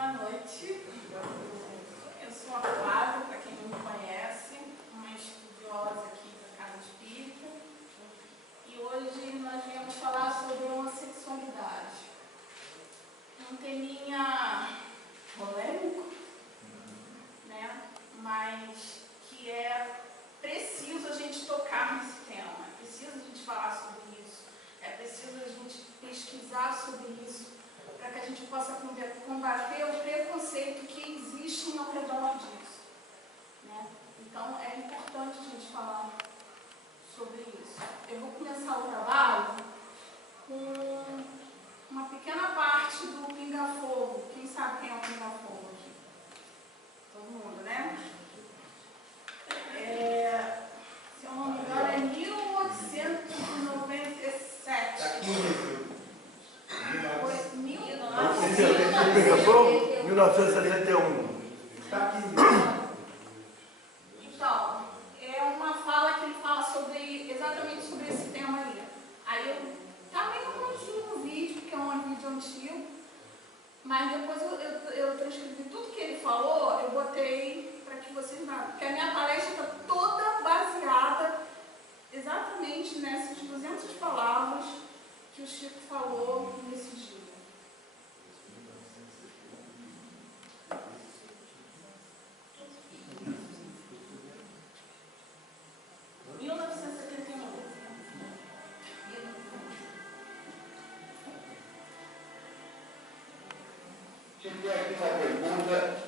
Boa noite, eu sou a Flávia, para quem não me conhece, uma estudiosa aqui da Casa Espírita, e hoje nós viemos falar sobre homossexualidade. Um teminha polêmico, né? Mas que é preciso a gente tocar nesse tema, é preciso a gente falar sobre isso, é preciso a gente pesquisar sobre isso, para que a gente possa combater o preconceito que existe ao redor disso, né? Então, é importante a gente falar sobre isso. Eu vou começar o trabalho com uma pequena parte do Pinga-Fogo. Quem sabe quem é o Pinga-Fogo aqui? Todo mundo, né? Se eu não me engano, é 1897. Pinga-Fogo, 1971. Então, é uma fala que ele fala sobre, exatamente sobre esse tema aí. Aí tá meio curtinho no vídeo, porque é um vídeo antigo, mas depois eu transcrevi tudo que ele falou, eu botei para que vocês vejam, porque a minha palestra está toda baseada exatamente nessas 200 palavras que o Chico falou nesse dia. Chegou aqui uma pergunta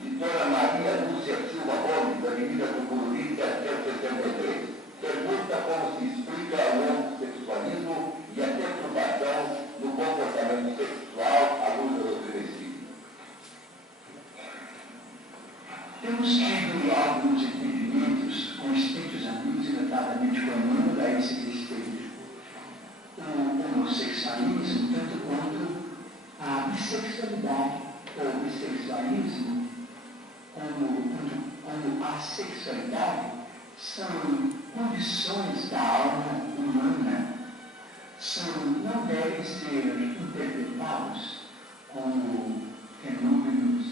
de Dona Maria Lúcia Silva Gomes, da Avenida do Bururi, 773. Pergunta como se explica o homossexualismo e a perturbação no comportamento sexual à luz do oferecido. Temos tido alguns entendimentos com espíritos amigos e notadamente com a Emmanuel a esse respeito. O homossexualismo, tanto quanto a bissexualidade ou bissexualismo, como a sexualidade, são condições da alma humana, não devem ser interpretados como fenômenos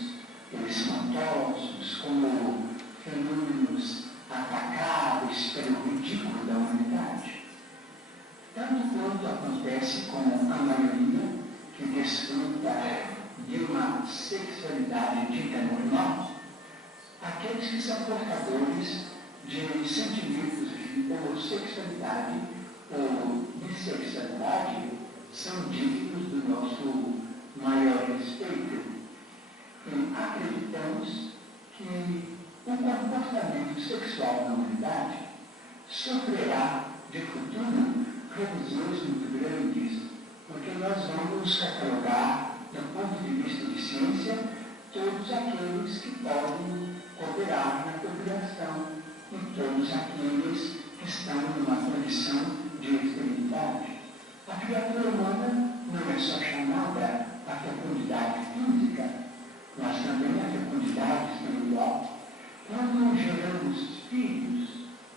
espantosos, como fenômenos atacáveis pelo ridículo da humanidade. Tanto quanto acontece com a maioria que desfruta de uma sexualidade dita normal, aqueles que são portadores de sentimentos de homossexualidade ou bissexualidade são dignos do nosso maior respeito. E acreditamos que o comportamento sexual da humanidade sofrerá de futuro revisões muito grandes, porque nós vamos catalogar, do ponto de vista de ciência, todos aqueles que podem cooperar na cooperação e todos aqueles que estão numa condição de esterilidade. A criatura humana não é só chamada a fecundidade física, mas também a fecundidade espiritual. Quando geramos filhos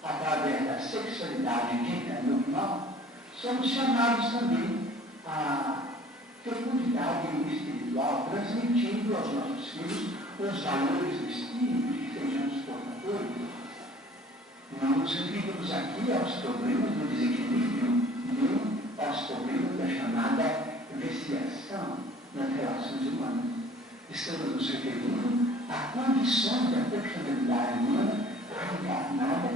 através da sexualidade dita normal, somos chamados também a fecundidade espiritual, transmitindo aos nossos filhos os valores do espírito que sejamos portadores. Não nos referimos aqui aos problemas do desequilíbrio, nem aos problemas da chamada viciação nas relações humanas. Estamos nos referindo a condições da personalidade humana reencarnada,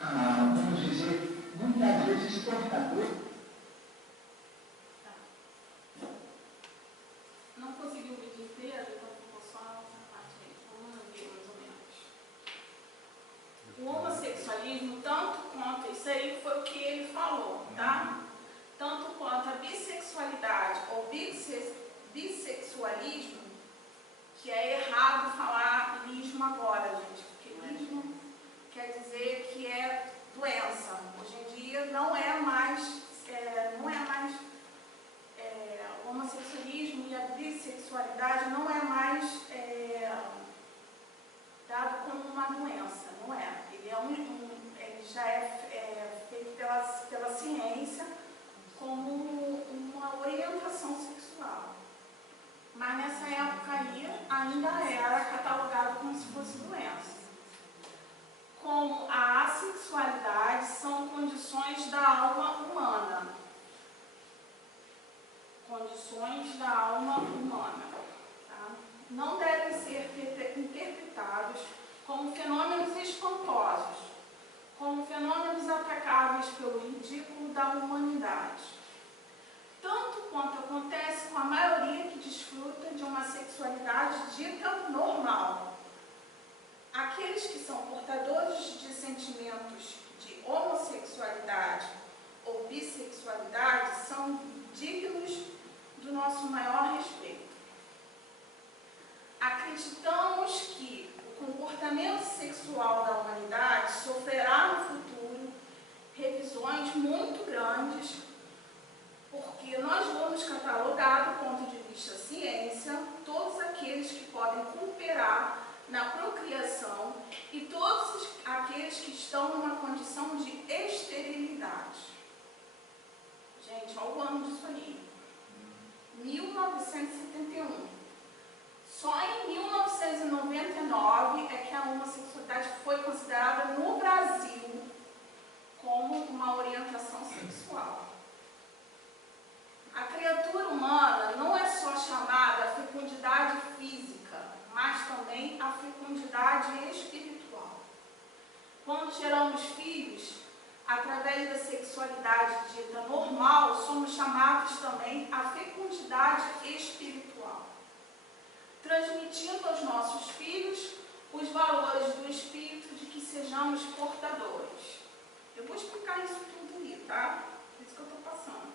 vamos dizer, muitas vezes portador. Não conseguiu o vídeo inteiro, então ficou só essa parte aí. Vamos ver mais ou menos. O homossexualismo, tanto quanto, isso aí foi o que ele falou, tá? Tanto quanto a bissexualidade ou bissexualismo, que é errado falar lismo agora, gente, porque lismo quer dizer que é doença. Hoje em dia não é mais o homossexualismo e a bissexualidade não é mais dado como uma doença, não é. Ele, ele já é feito pela ciência como uma orientação sexual. Mas nessa condições da alma humana. Tá? Não devem ser interpretados como fenômenos espantosos, como fenômenos atacáveis pelo ridículo da humanidade. Tanto quanto acontece com a maioria que desfruta de uma sexualidade dita normal. Aqueles que são portadores de sentimentos de homossexualidade ou bissexualidade são dignos do nosso maior respeito. Acreditamos que o comportamento sexual da humanidade sofrerá no futuro revisões muito grandes, porque nós vamos catalogar, do ponto de vista ciência, todos aqueles que podem cooperar na procriação e todos aqueles que estão numa condição de esterilidade. Gente, olha o ano disso aí. 1971. Só em 1999 é que a homossexualidade foi considerada no Brasil como uma orientação sexual. A criatura humana não é só chamada a fecundidade física, mas também a fecundidade espiritual. Quando geramos filhos, através da sexualidade dita normal, somos chamados também à fecundidade espiritual, transmitindo aos nossos filhos os valores do Espírito de que sejamos portadores. Eu vou explicar isso tudo aí, tá? É isso que eu estou passando.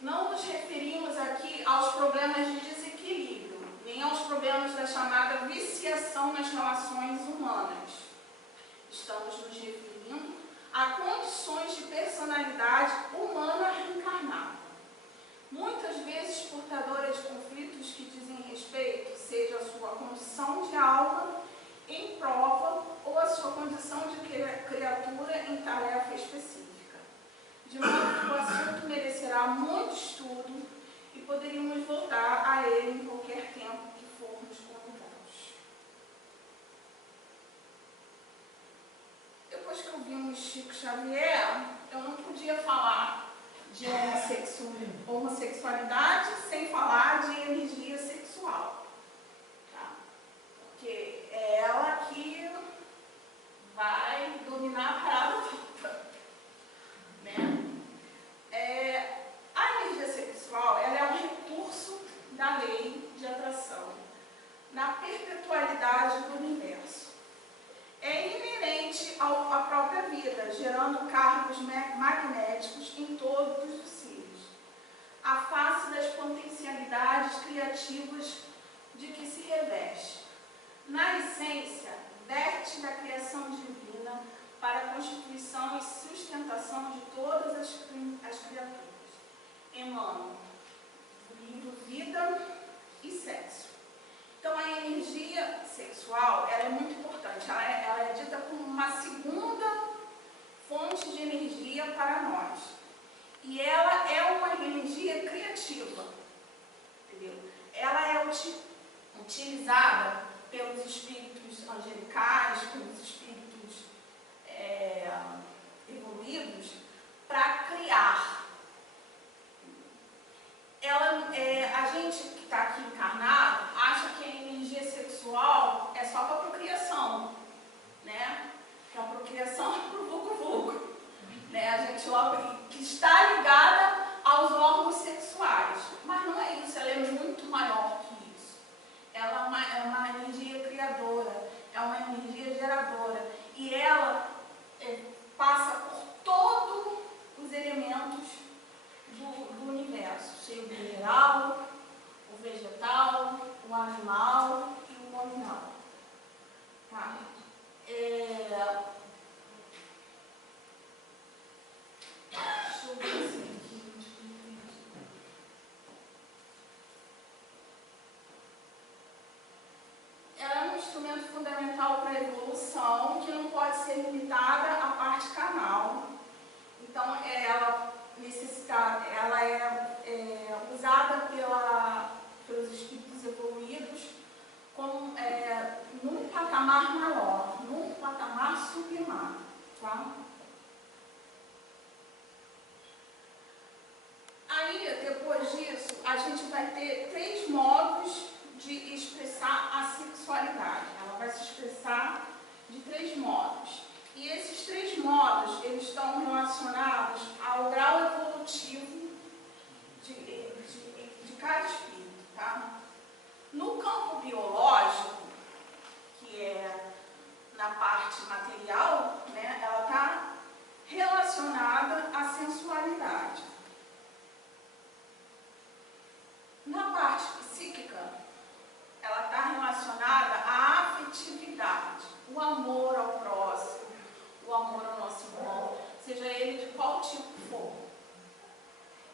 Não nos referimos aqui aos problemas de desequilíbrio, nem aos problemas da chamada viciação nas relações humanas. Estamos nos referindo a condições de personalidade humana reencarnada, muitas vezes portadora de conflitos que dizem respeito, seja a sua condição de alma em prova ou a sua condição de criatura em tarefa específica. De modo que o assunto merecerá muito estudo e poderíamos voltar a ele em qualquer tempo que formos convidados. Depois que ouvimos Chico Xavier, eu não podia falar de homossexualidade sem falar de energia sexual. Tá? Porque é ela que vai dominar a parada toda. Né? A energia sexual ela é um recurso da lei de atração na perpetualidade do universo. É inerente à própria vida, gerando cargos magnéticos em todos os seres, à face das potencialidades criativas de que se reveste. Na essência, verte da criação divina para a constituição e sustentação de todas as criaturas. Emmanuel, do livro Vida e Sexo. Então, a energia sexual ela é muito importante. Ela é dita como uma segunda fonte de energia para nós. E ela é uma energia criativa. Entendeu? Ela é utilizada pelos espíritos angelicais, pelos espíritos evoluídos, para criar. A gente que está aqui encarnado acha que a energia sexual é só para a procriação, né? Que a procriação é para o vulgo-vulgo, né? A gente logo que está ligada aos órgãos sexuais, mas não é isso, ela é muito maior que isso. Ela é uma energia criadora, é uma energia geradora e ela passa por todos os elementos do universo, seja o mineral, o vegetal, o animal e o nominal. Tá? Deixa eu ver aqui. Ela é um instrumento fundamental para a evolução que não pode ser limitada à parte carnal. Então, ela é usada pelos espíritos evoluídos como, num patamar maior, num patamar sublimar. Tá? Aí, a gente vai ter 3 modos de expressar a sexualidade. Ela vai se expressar de 3 modos. E esses 3 modos, eles estão relacionados ao grau evolutivo de cada espírito, tá? No campo biológico, que é na parte material, né, ela está relacionada à sensualidade. Na parte psíquica, ela está relacionada à afetividade, o amor ao próximo, o amor ao nosso irmão, seja ele de qual tipo for.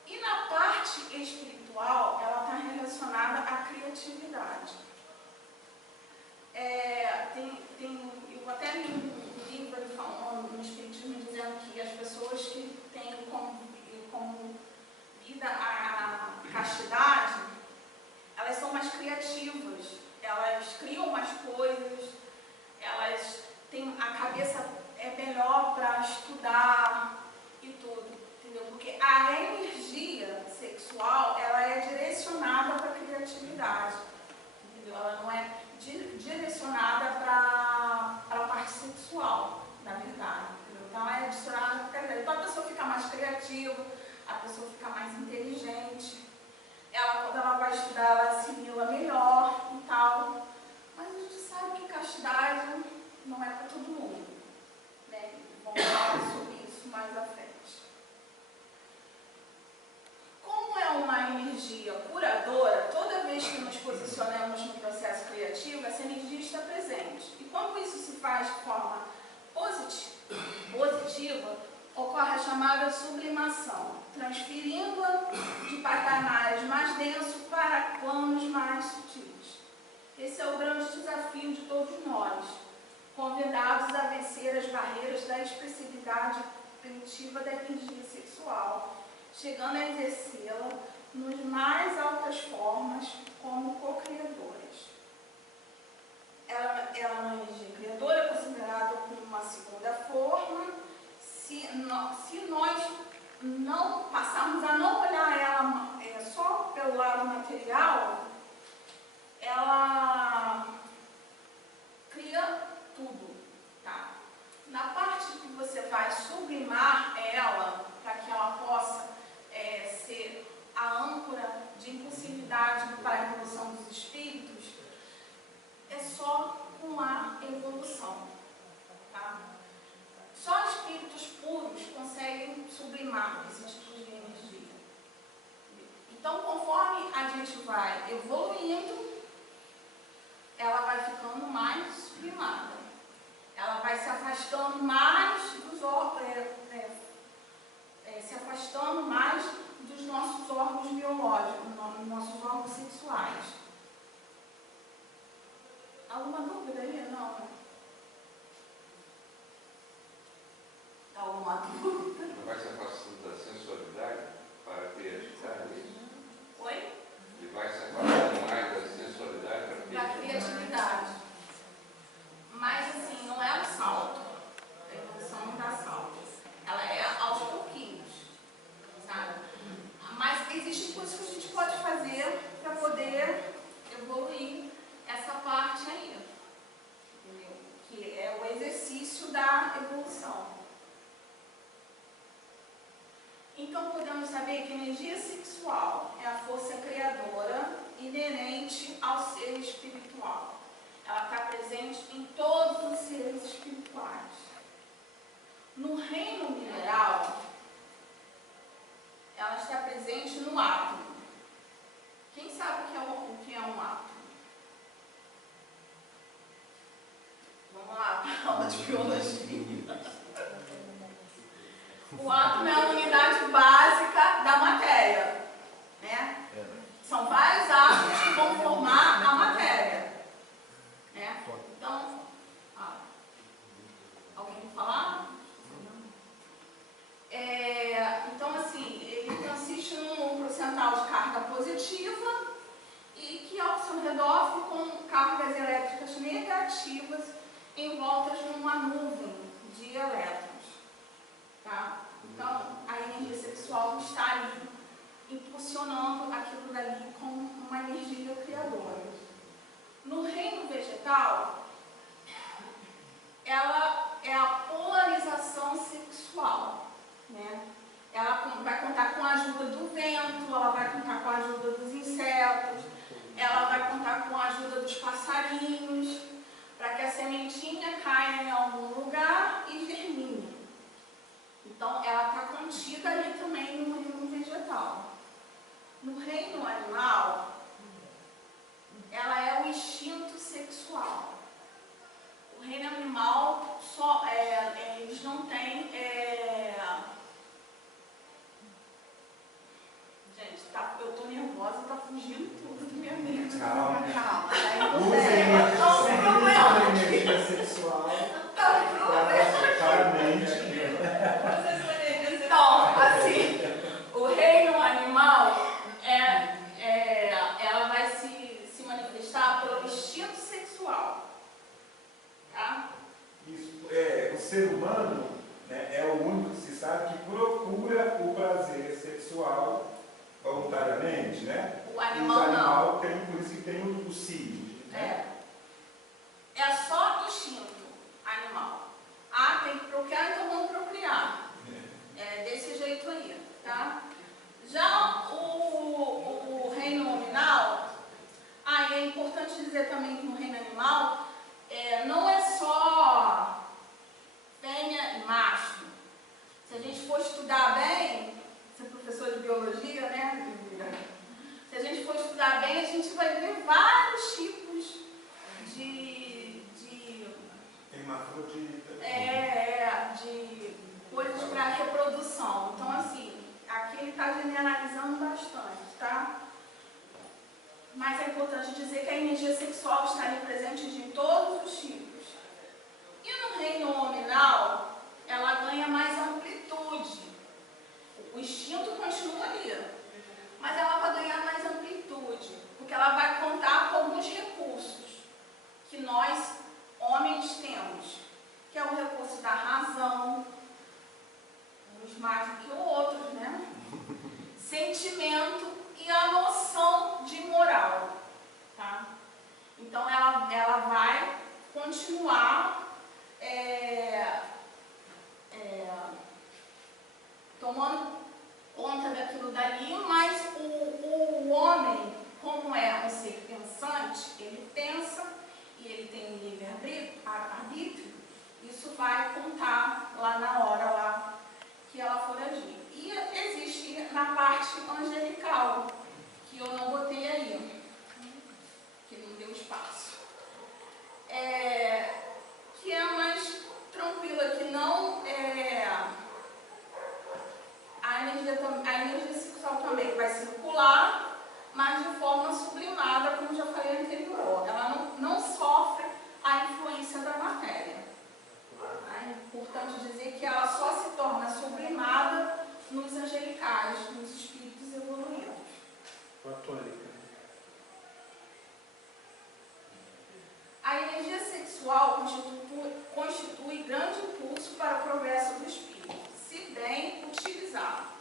E na parte espiritual, ela está relacionada à criatividade. Eu até li um livro no Espiritismo dizendo que as pessoas que têm como vida a castidade, elas são mais criativas, elas criam mais coisas, elas têm a cabeça melhor para estudar e tudo, entendeu? Porque a energia sexual, ela é direcionada para a criatividade, entendeu? Ela não é direcionada para a parte sexual, na verdade, entendeu? Então ela é direcionada para a criatividade. Então a pessoa fica mais criativa, a pessoa fica mais inteligente, quando ela vai estudar, ela assimila melhor e tal. Mas a gente sabe que castidade não é para todo mundo, né? Vamos falar sobre isso mais à frente. Como é uma energia curadora, toda vez que nos posicionamos no processo criativo, essa energia está presente. E quando isso se faz de forma positiva, ocorre a chamada sublimação, transferindo-a de patamares mais densos para planos mais sutis. Esse é o grande desafio de todos nós, convidados a vencer as barreiras da expressividade primitiva da energia sexual, chegando a exercê-la nas mais altas formas como co-criadores. Ela é uma energia criadora, considerada como uma segunda forma. Se nós não passarmos a não olhar ela só pelo lado material, ela cria tudo, tá? Na parte que você vai sublimar ela, para que ela possa ser a âncora de impulsividade para a evolução dos espíritos, é só com a evolução, tá? Só espíritos puros conseguem sublimar esses tipos de energia. Então, conforme a gente vai evoluindo, ela vai ficando mais sublimada. Ela vai se afastando mais dos nossos órgãos biológicos, dos nossos órgãos sexuais. Alguma dúvida aí? Não? Alguma dúvida? Não vai se afastando da sensualidade para a criatividade, é isso? Oi? Ele vai se afastando mais da sensualidade para a criatividade. Da criatividade. Mas assim, não é um salto. A evolução não dá salto. Ela é aos pouquinhos, sabe? Mas existem coisas que a gente pode fazer para poder evoluir essa parte aí, entendeu? Que é o exercício da evolução. Então, podemos saber que a energia sexual é a força criadora inerente ao ser espiritual. Ela está presente em todos os seres espirituais. No reino mineral, ela está presente no átomo. Quem sabe o que é um átomo? Vamos lá, para a aula de biologia. O átomo é a unidade básica da matéria, né? São vários átomos que vão formar a matéria, né? Então, alguém quer falar? Então, assim, ele consiste num percentual de carga positiva e que ao seu redor ficam cargas elétricas negativas envoltas numa nuvem de elétrons. Tá? Então, a energia sexual está ali impulsionando aquilo dali com uma energia criadora. No reino vegetal, ela é a polarização sexual, né? Ela vai contar com a ajuda do vento, ela vai contar com a ajuda dos insetos, ela vai contar com a ajuda dos passarinhos, para que a sementinha caia em algum lugar e germine. Então, ela está contida ali também no reino vegetal. No reino animal, ela é o instinto sexual. O reino animal, eles não têm... Gente, eu estou nervosa, está fugindo tudo da minha mente. Calma. Usem energia sexual para a mente. Então, assim, o reino animal, ela vai se manifestar pelo instinto sexual. Tá? Isso, o ser humano, né, é o único que se sabe que procura o prazer sexual voluntariamente, né? O animal não. Tem, por isso que tem o cio. Né? É só instinto animal. Tem que procriar, então vamos procriar. Desse jeito aí, tá? Já o reino nominal, é importante dizer também que no reino animal, não é só fêmea e macho. Se a gente for estudar bem, você é professor de biologia, né? Se a gente for estudar bem, a gente vai ver vários tipos de hermafrodita. De coisas para reprodução. Então, assim, aqui ele está generalizando bastante, tá? Mas é importante dizer que a energia sexual está ali presente em todos os tipos. E no reino nominal, ela ganha mais amplitude. O instinto continua ali, mas ela vai ganhar mais amplitude, porque ela vai contar com alguns recursos que nós, homens, temos, que é o recurso da razão, uns mais do que outros, né? Sentimento e a noção de moral, tá? Então, ela vai continuar tomando conta daquilo dali, mas o homem, como é um ser pensante, ele pensa e ele tem livre-arbítrio, isso vai contar lá na hora lá que ela for agir. E existe na parte angelical, que eu não botei aí, que não deu espaço. Que é mais tranquila, que não a energia sexual também vai circular, mas de forma sublimada, como já falei anterior. Ela não sofre a influência da matéria. É importante dizer que ela só se torna sublimada nos angelicais, nos espíritos evoluídos. Platônica. A energia sexual constitui grande impulso para o progresso do espírito, se bem utilizado.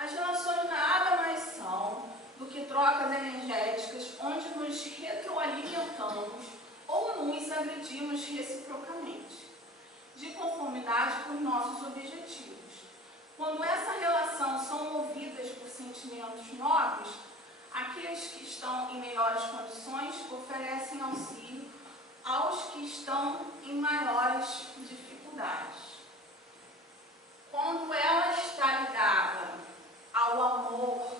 As relações nada mais são do que trocas energéticas onde nos retroalimentamos ou nos agredimos reciprocamente, de conformidade com nossos objetivos. Quando essa relação são movidas por sentimentos nobres, aqueles que estão em melhores condições oferecem auxílio aos que estão em maiores dificuldades. Quando ela está ligada ao amor,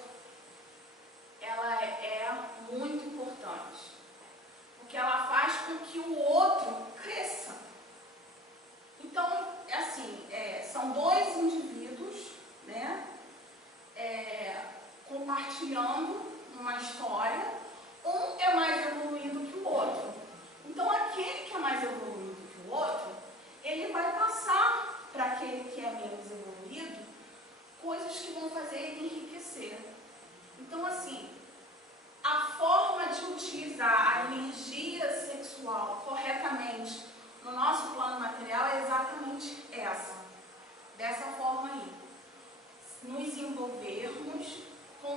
ela é muito importante, porque ela faz com que o outro cresça. Então, são dois indivíduos, né, compartilhando uma história, um é mais evoluído que o outro. Então, aquele que é mais evoluído que o outro, ele vai passar para aquele que é menos evoluído coisas que vão fazer ele enriquecer. Então, assim, a forma de utilizar a energia sexual corretamente no nosso plano material é exatamente essa. Dessa forma aí. Nos envolvermos com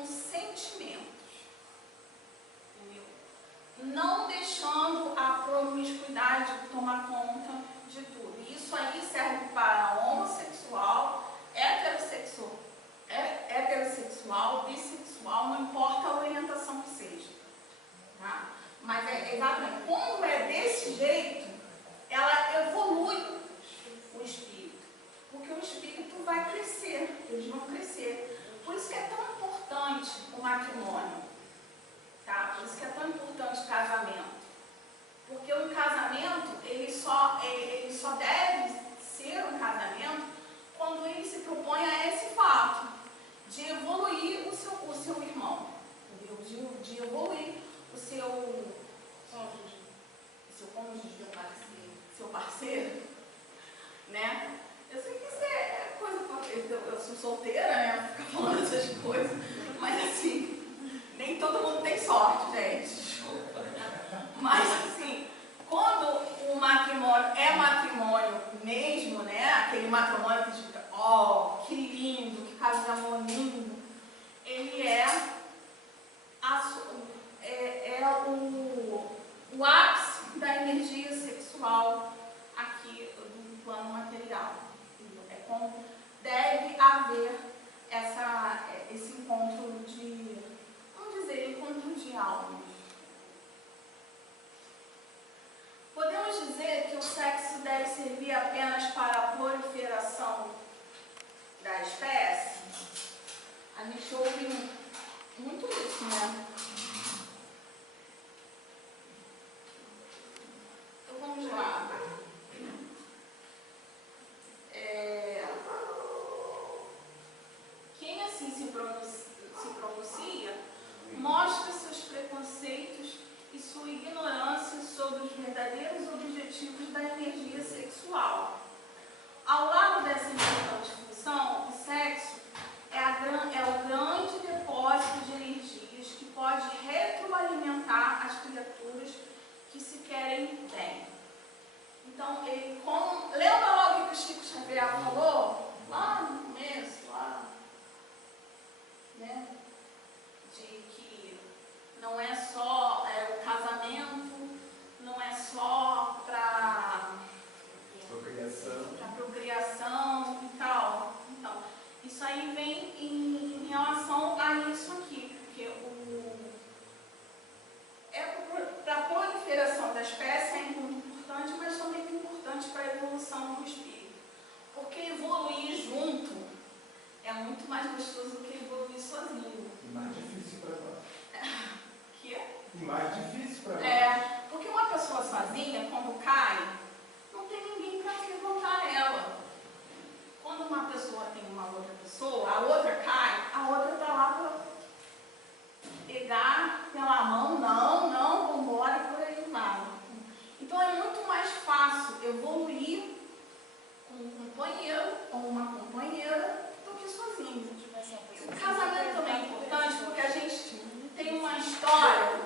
exatamente, quando é desse jeito, ela evolui o espírito. Porque o espírito vai crescer, eles vão crescer. Por isso que é tão importante o matrimônio, tá? Por isso que é tão importante o casamento. Porque um casamento, ele só deve ser um casamento quando ele se propõe a esse fato, de evoluir o seu irmão, entendeu? De evoluir o seu cônjuge, seu parceiro, né? Eu sei que isso é coisa, eu sou solteira, né? Ficar falando essas coisas, mas assim, nem todo mundo tem sorte, gente, desculpa. Mas assim, quando o matrimônio é matrimônio mesmo, né? Aquele matrimônio que fica, ó, que lindo, que caso de amor lindo, ele é o ápice da energia sexual aqui do plano material. É como deve haver esse encontro de, vamos dizer, encontro de almas. Podemos dizer que o sexo deve servir apenas para a proliferação da espécie? A gente ouve muito isso, né? Então vamos lá. Quem assim se pronuncia mostra seus preconceitos e sua ignorância sobre os verdadeiros objetivos da energia sexual. Ao lado dessa importante função, o sexo é o grande depósito de energias que pode retroalimentar as criaturas que se querem bem. Então, lembra logo que o Chico Xavier falou, lá no começo, né, de que não é só o casamento, não é só para procriação e tal. Então, isso aí vem em relação a isso aqui, porque para a proliferação da espécie é muito importante, mas também é importante para a evolução do espírito. Porque evoluir junto é muito mais gostoso do que evoluir sozinho. E mais difícil para nós. Que é? E mais difícil para nós. Porque uma pessoa sozinha, quando cai, não tem ninguém para levantar ela. Quando uma pessoa tem uma outra pessoa, a outra cai, a outra está lá para pegar pela mão, não, vamos embora e por aí vai. Então é muito mais fácil evoluir com um companheiro ou uma companheira do que sozinho. O casamento também é importante porque a gente tem uma história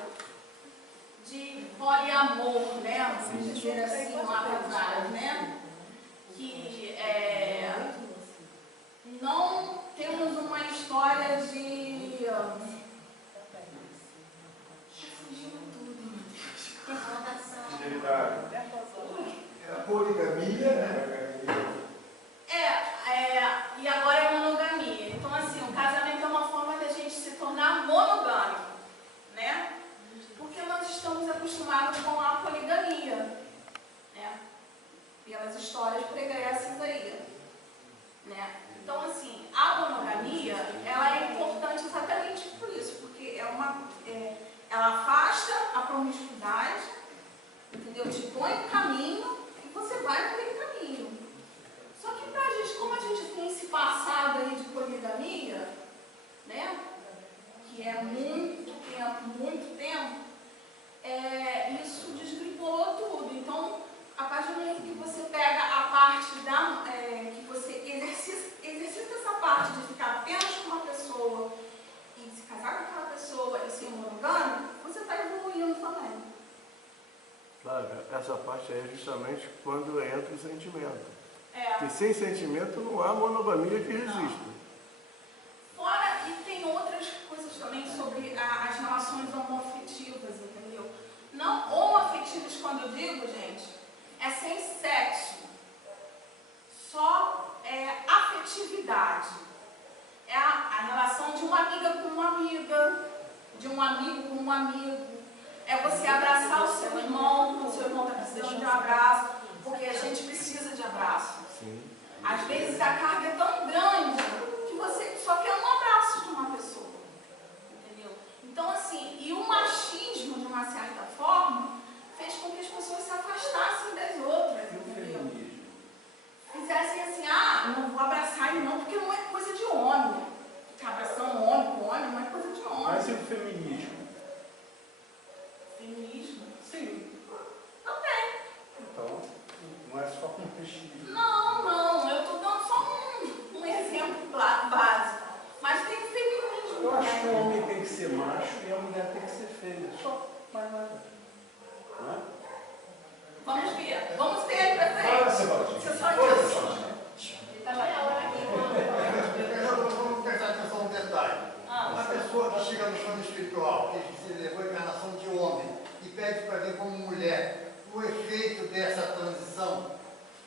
de poliamor, né? Vamos dizer assim, lá para trás, né? Que não temos uma história de... Fugiu tudo. Fidelidade. É a poligamia, né? E agora é monogamia. Então, assim, o casamento é uma forma de a gente se tornar monogâmico, né? Porque nós estamos acostumados com a poligamia, né? Pelas histórias pregressas aí, né? Então, assim, a monogamia, ela é importante exatamente por isso, porque ela afasta a promiscuidade, entendeu? Te põe no caminho e você vai naquele caminho. Só que pra gente, como a gente tem esse passado aí de poligamia, né? Que é muito tempo, isso desgripou tudo. Então, a partir do momento que você pega a parte que você exercita essa parte de ficar apenas com uma pessoa e se casar com aquela pessoa e ser monogâmico, você está evoluindo também. Flávia, essa parte aí é justamente quando entra o sentimento. Porque sem sentimento não há monogamia que resista. Fora, e tem outras coisas também sobre as relações homoafetivas, entendeu? Não homoafetivas, quando eu digo, gente, é sem sexo. Só afetividade. É a relação de uma amiga com uma amiga, de um amigo com um amigo, É você abraçar o seu irmão, quando o seu irmão está precisando de um abraço, porque a gente precisa de abraço. Sim. Às vezes a carga é tão grande que você só quer um abraço de uma pessoa. Entendeu? Então, assim, e o machismo, de uma certa forma, fez com que as pessoas se afastassem das outras, entendeu? Fizessem assim, não vou abraçar ele não, porque não é coisa de homem. Ficar abraçando homem com homem não é coisa de homem. Mas e o feminismo? Feminismo? Sim. Também. Então, não é só com machismo. Não, eu estou dando só um exemplo básico. Mas tem o feminismo. Eu acho que o homem tem que ser macho e a mulher tem que ser fêmea. Só, mais nada. Não é? Vamos ver. Vamos ter aí pra frente. Fala, Sebastião. Você só disse. Vamos prestar atenção num detalhe. Uma pessoa que chega no plano espiritual, que se levou a encarnação de homem e pede para vir como mulher, o efeito dessa transição,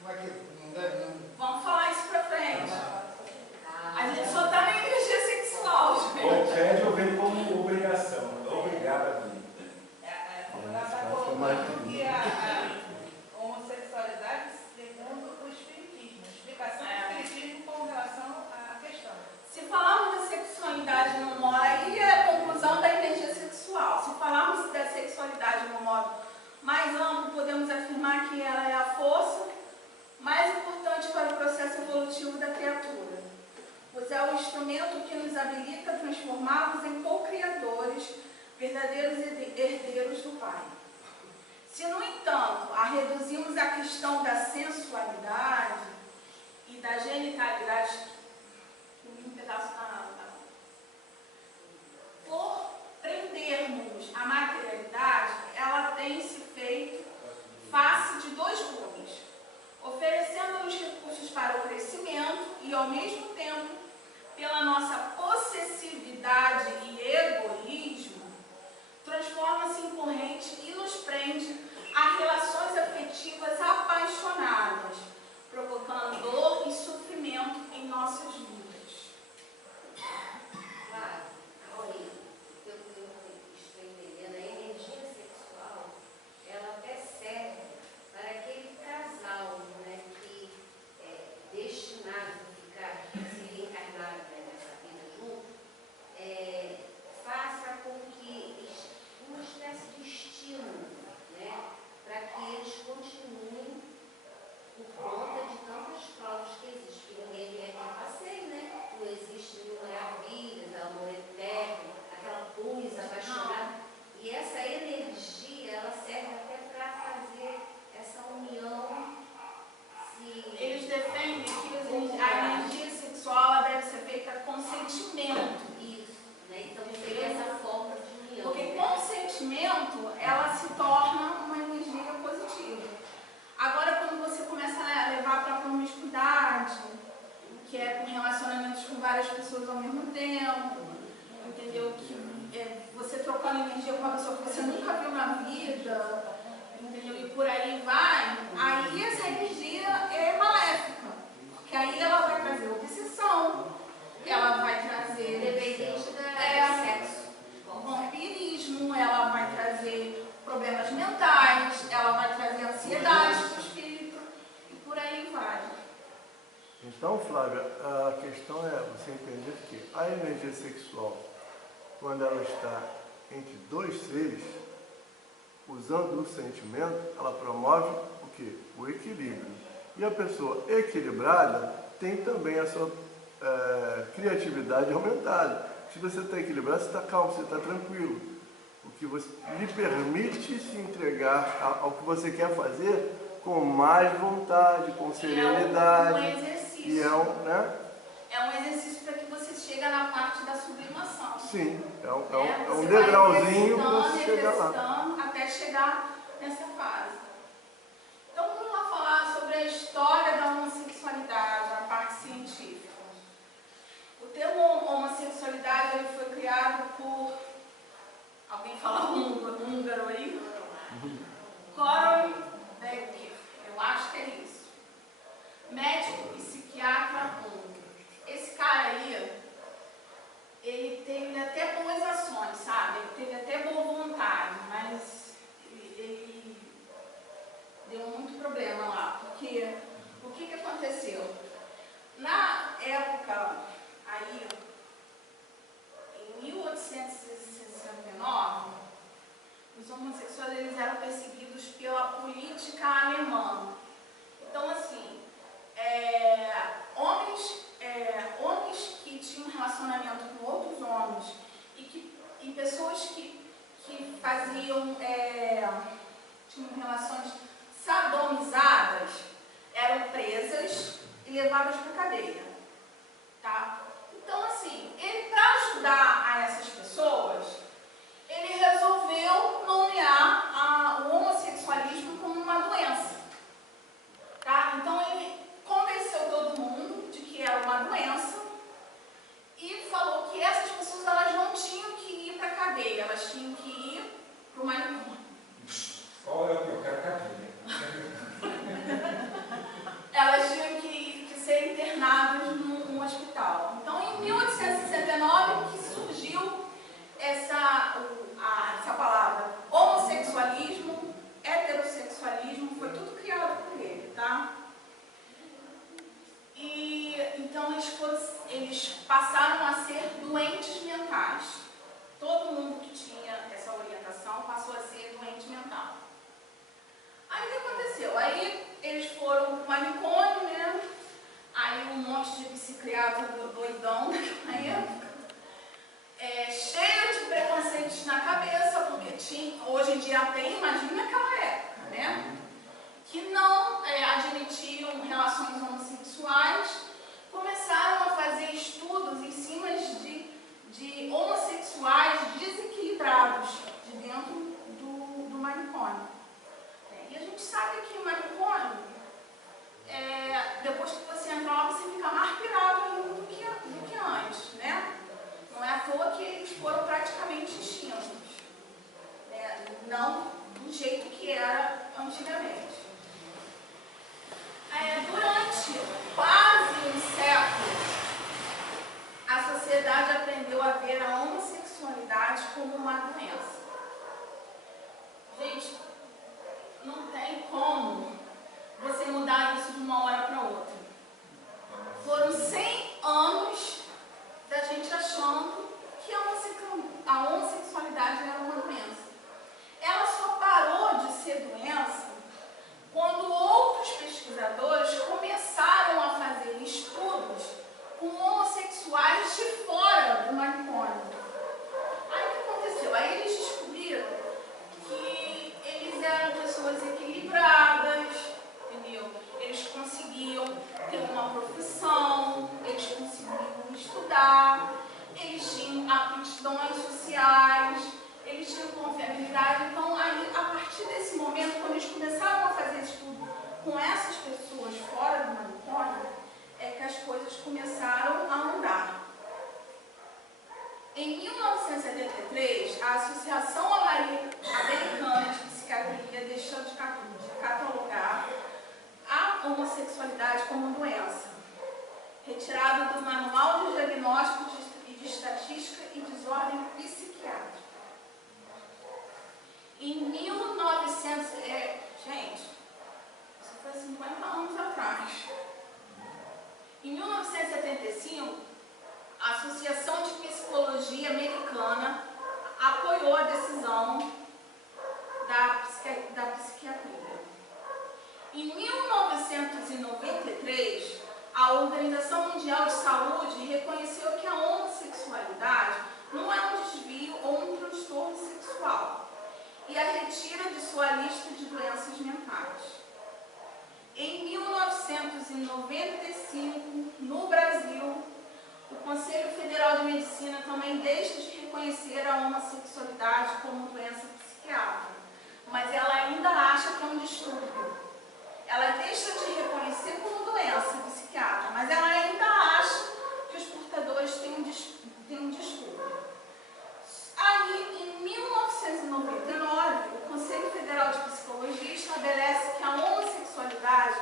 como é que não deve... Vamos falar isso pra frente. A gente só está na energia sexual, gente. Ou pede ou vem como obrigação. Obrigado a vir. Ela está colocando que a homossexualidade segundo o espiritismo. A explicação do espiritismo com relação à questão. Se falarmos de sexualidade no modo, aí é a conclusão da energia sexual. Se falarmos da sexualidade no modo mais amplo, podemos afirmar que ela é a força mais importante para o processo evolutivo da criatura, pois é o instrumento que nos habilita a transformarmos em co-criadores, verdadeiros herdeiros do Pai. Se, no entanto, a reduzimos à questão da sensualidade e da genitalidade, um pedaço por prendermos a materialidade, ela tem se feito face de dois gumes, oferecendo-nos recursos para o crescimento e, ao mesmo tempo, pela nossa possessividade e egoísmo, transforma-se em corrente e nos prende a relações afetivas apaixonadas, provocando dor e sofrimento em nossas vidas. Claro, olha, eu estou entendendo, a energia sexual, ela até serve para aquele casal, né, que é destinado a ficar, se reencarnar nessa vida junto, faça com que uma espécie de estímulo, né, para que eles continuem por conta de tantas provas que existem, que ninguém é passeio, né? Não existe maravilhas, amor eterno, aquela coisa apaixonada. E essa energia, ela serve até para fazer essa união. Eles defendem que a energia sexual ela deve ser feita com sentimento. Isso, né? Então seria essa forma de união. Porque com sentimento, ela se torna uma energia positiva. Agora, quando você começa a levar para a promiscuidade, que é com relacionamentos com várias pessoas ao mesmo tempo, entendeu? Que você trocando energia com uma pessoa que você nunca viu na vida, entendeu? E por aí vai, aí essa energia é maléfica, porque aí ela vai trazer obsessão, ela vai trazer Independente do sexo. vampirismo, ela vai trazer problemas mentais, ela vai trazer ansiedade para o espírito, e por aí vai. Então, Flávia, a questão é você entender que a energia sexual, quando ela está entre dois seres, usando o sentimento, ela promove o quê? O equilíbrio. E a pessoa equilibrada tem também a sua criatividade aumentada. Se você está equilibrado, você está calmo, você está tranquilo. O que você lhe permite se entregar ao que você quer fazer com mais vontade, com serenidade. É um exercício. E né? É um exercício para que você chegue na parte da sublimação. Sim, é um Você degrauzinho para vai você chegar lá. exercitando até chegar nessa fase. Então vamos lá falar sobre a história da homossexualidade, a parte científica. O termo homossexualidade ele foi criado por... Alguém fala húngaro aí? Goran Becker, eu acho que é isso. Médico e psiquiatra húngaro. Esse cara aí, ele teve até boas ações, sabe? Ele teve até boa vontade, mas tinham relações sadomizadas, eram presas e levadas para a cadeia. Tá? Então, assim, para ajudar a essas pessoas, ele resolveu nomear o homossexualismo como uma doença. Tá? Então, ele convenceu todo mundo de que era uma doença e falou que essas pessoas elas não tinham que ir para a cadeia, elas tinham que ir para o manicômio. Qual é o que eu quero cadeia? Elas tinham que ser internadas num hospital. Então, em 1869, que surgiu essa palavra, homossexualismo, heterossexualismo, foi tudo criado por ele, tá? E então eles passaram a ser doentes mentais. Todo mundo que tinha essa orientação passou a ser doente mental. Aí o que aconteceu? Aí eles foram para o manicômio, né? Aí um monte de psiquiatra doidão naquela época, cheio de preconceitos na cabeça, porque hoje em dia tem, imagina naquela época, né? Que não admitiam relações homossexuais, começaram a fazer estudos em cima de homossexuais desequilibrados de dentro do manicômio. E a gente sabe que o manicômio, depois que você entra lá, você fica mais pirado ainda do que antes, né? Não é à toa que eles foram praticamente extintos, né? Não do jeito que era antigamente. Durante quase um século, a sociedade aprendeu a ver a homossexualidade como uma doença. Gente, não tem como você mudar isso de uma hora para outra. Foram 100 anos da gente achando que a homossexualidade era uma doença. Ela só parou de ser doença quando outros pesquisadores começaram a fazer estudos com homossexuais de fora do manicômio. Aí o que aconteceu? Aí eles descobriram que eles eram pessoas equilibradas, entendeu? Eles conseguiam ter uma profissão, eles conseguiam estudar, eles tinham aptidões sociais, eles tinham confiabilidade. Então, aí, a partir desse momento, quando eles começaram a fazer estudo com essas pessoas fora do manicômio, é que as coisas começaram a andar. Em 1973, a Associação Americana de Psiquiatria deixou de catalogar a homossexualidade como doença, retirada do Manual de Diagnóstico e de Estatística e Desordem Psiquiátrica. Em 1900, gente, isso foi 50 anos atrás. Em 1975, a Associação de Psicologia Americana apoiou a decisão da psiquiatria. Em 1993, a Organização Mundial de Saúde reconheceu que a homossexualidade não é um desvio ou um transtorno sexual e a retira de sua lista de doenças mentais. Em 1995, no Brasil, o Conselho Federal de Medicina também deixa de reconhecer a homossexualidade como doença psiquiátrica, mas ela ainda acha que é um distúrbio. Ela deixa de reconhecer como doença psiquiátrica, mas ela ainda acha que os portadores têm um distúrbio. Aí, em 1999, o Conselho Federal de Psicologia estabelece que a homossexualidade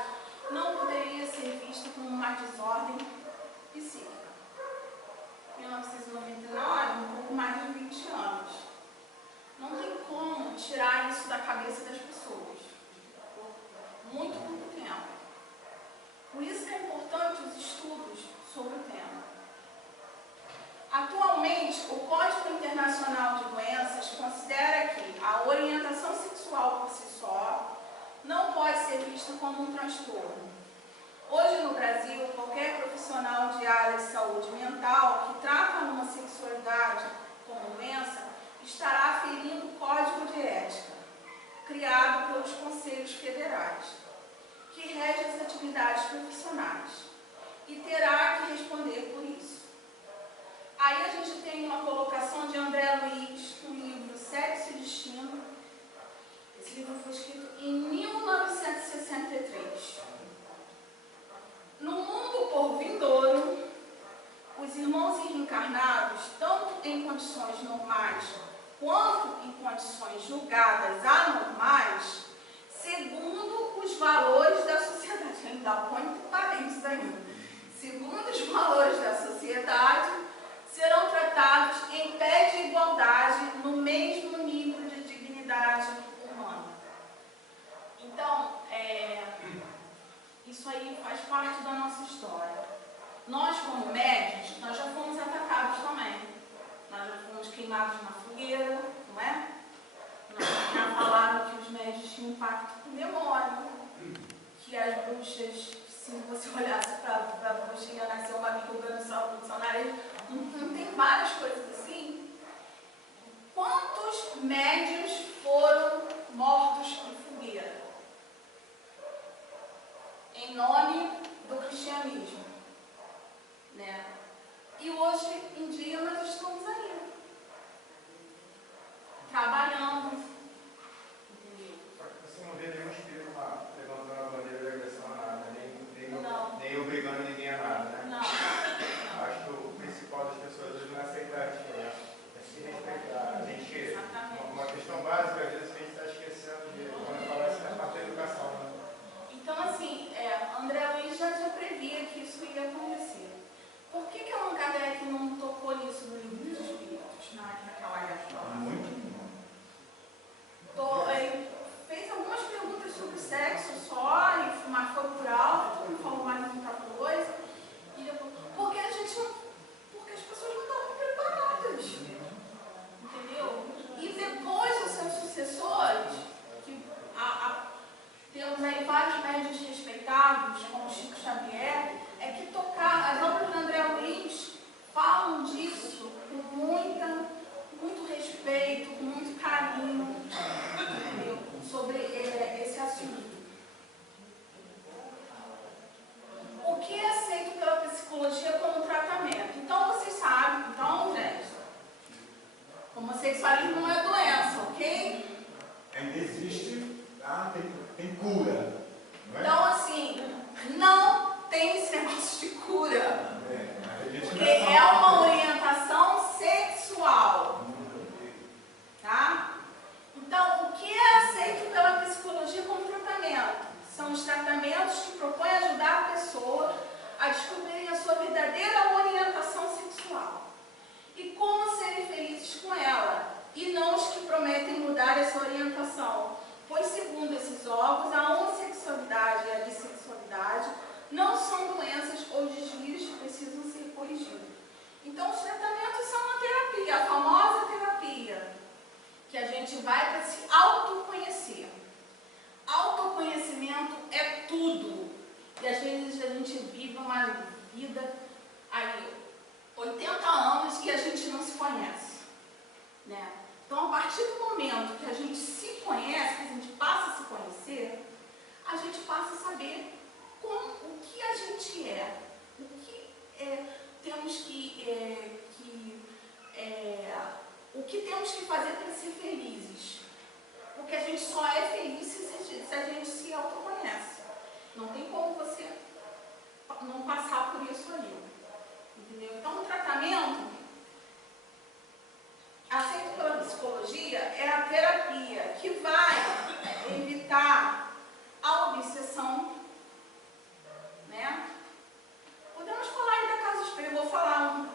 não poderia ser vista como uma desordem psíquica. 1999, um pouco mais de 20 anos. Não tem como tirar isso da cabeça das pessoas. Muito pouco tempo. Por isso que é importante os estudos sobre o tema. Atualmente, o Código Internacional de Doenças considera que a orientação sexual por si só não pode ser vista como um transtorno. Hoje no Brasil, qualquer profissional de área de saúde mental que trata a homossexualidade como doença estará ferindo o Código de Ética. Conselhos Federais, que rege as atividades profissionais, e terá que responder por isso. Aí a gente tem uma colocação de André Luiz no livro Sexo e Destino. Esse livro foi escrito em 1963. No mundo por vindouro, os irmãos reencarnados, tanto em condições normais quanto em condições julgadas anormais, segundo os valores da sociedade, ainda põe parênteses ainda, segundo os valores da sociedade, serão tratados em pé de igualdade no mesmo nível de dignidade humana. Então, isso aí faz parte da nossa história. Nós, como médios, nós já fomos atacados também. Nós já fomos queimados na fogueira, não é? Nós já falaram que os médios tinham um pacto com o demônio, que as bruxas, se você olhasse para a bruxa, ia nascer uma amiga do nariz. Não tem várias coisas assim. Quantos médios foram mortos em fogueira? Em nome do cristianismo. Né? E hoje em dia nós estamos aí. Trabalhando. Entendeu? Só que você não vê nenhum espírito lá levantando a bandeira de agressão a nada, nem obrigando ninguém a nada, né? Não. Acho que o principal das pessoas hoje não é aceitar a diferença, é se respeitar. A gente, uma questão básica, às vezes, que a gente está esquecendo de quando falar isso, é a parte da educação, né? Então, assim, André Luiz já previa que isso ia acontecer. Por que Allan Kardec não tocou nisso no livro dos Espíritos, naquela época? Muito. Fez algumas perguntas sobre sexo só, mas foi por alto, não falou mais muita coisa. Porque as pessoas não estavam preparadas. Entendeu? E depois os seus sucessores, que temos aí vários médios respeitados, como Chico Xavier, é que as obras de André Luiz falam disso com muito respeito, com muito carinho, entendeu? Sobre esse assunto. O que é aceito pela psicologia como tratamento? Então, vocês sabem, gente, homossexualismo não é doença, ok? Ainda existe, tem cura. Não é? Então, assim, não tem esse negócio de cura. Porque é uma orientação sexual. Tá? Então, o que é aceito pela psicologia como tratamento? São os tratamentos que propõem ajudar a pessoa a descobrir a sua verdadeira orientação sexual e como serem felizes com ela, e não os que prometem mudar essa orientação, pois, segundo esses órgãos, a homossexualidade e a bissexualidade não são doenças ou desvios que precisam ser corrigidos. Então, os tratamentos são uma terapia, a famosa terapia, que a gente vai para se autoconhecer. Autoconhecimento é tudo. E às vezes a gente vive uma vida aí, 80 anos que a gente não se conhece. Né? Então, a partir do momento que a gente se conhece, que a gente passa a se conhecer, a gente passa a saber o que a gente é, o que temos o que temos que fazer para ser felizes. Porque a gente só é feliz se a gente se autoconhece. Não tem como você não passar por isso ali. Entendeu? Então, o tratamento aceito pela psicologia é a terapia que vai evitar a obsessão, né? Podemos falar aí da casa espírita, eu vou falar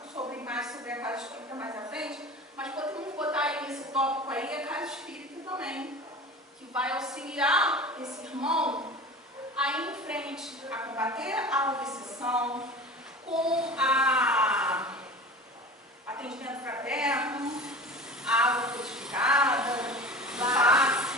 mais sobre a casa espírita mais à frente, mas podemos botar aí nesse tópico aí a casa espírita também, que vai auxiliar esse irmão a ir em frente, a combater a obsessão com atendimento fraterno, água purificada, passe,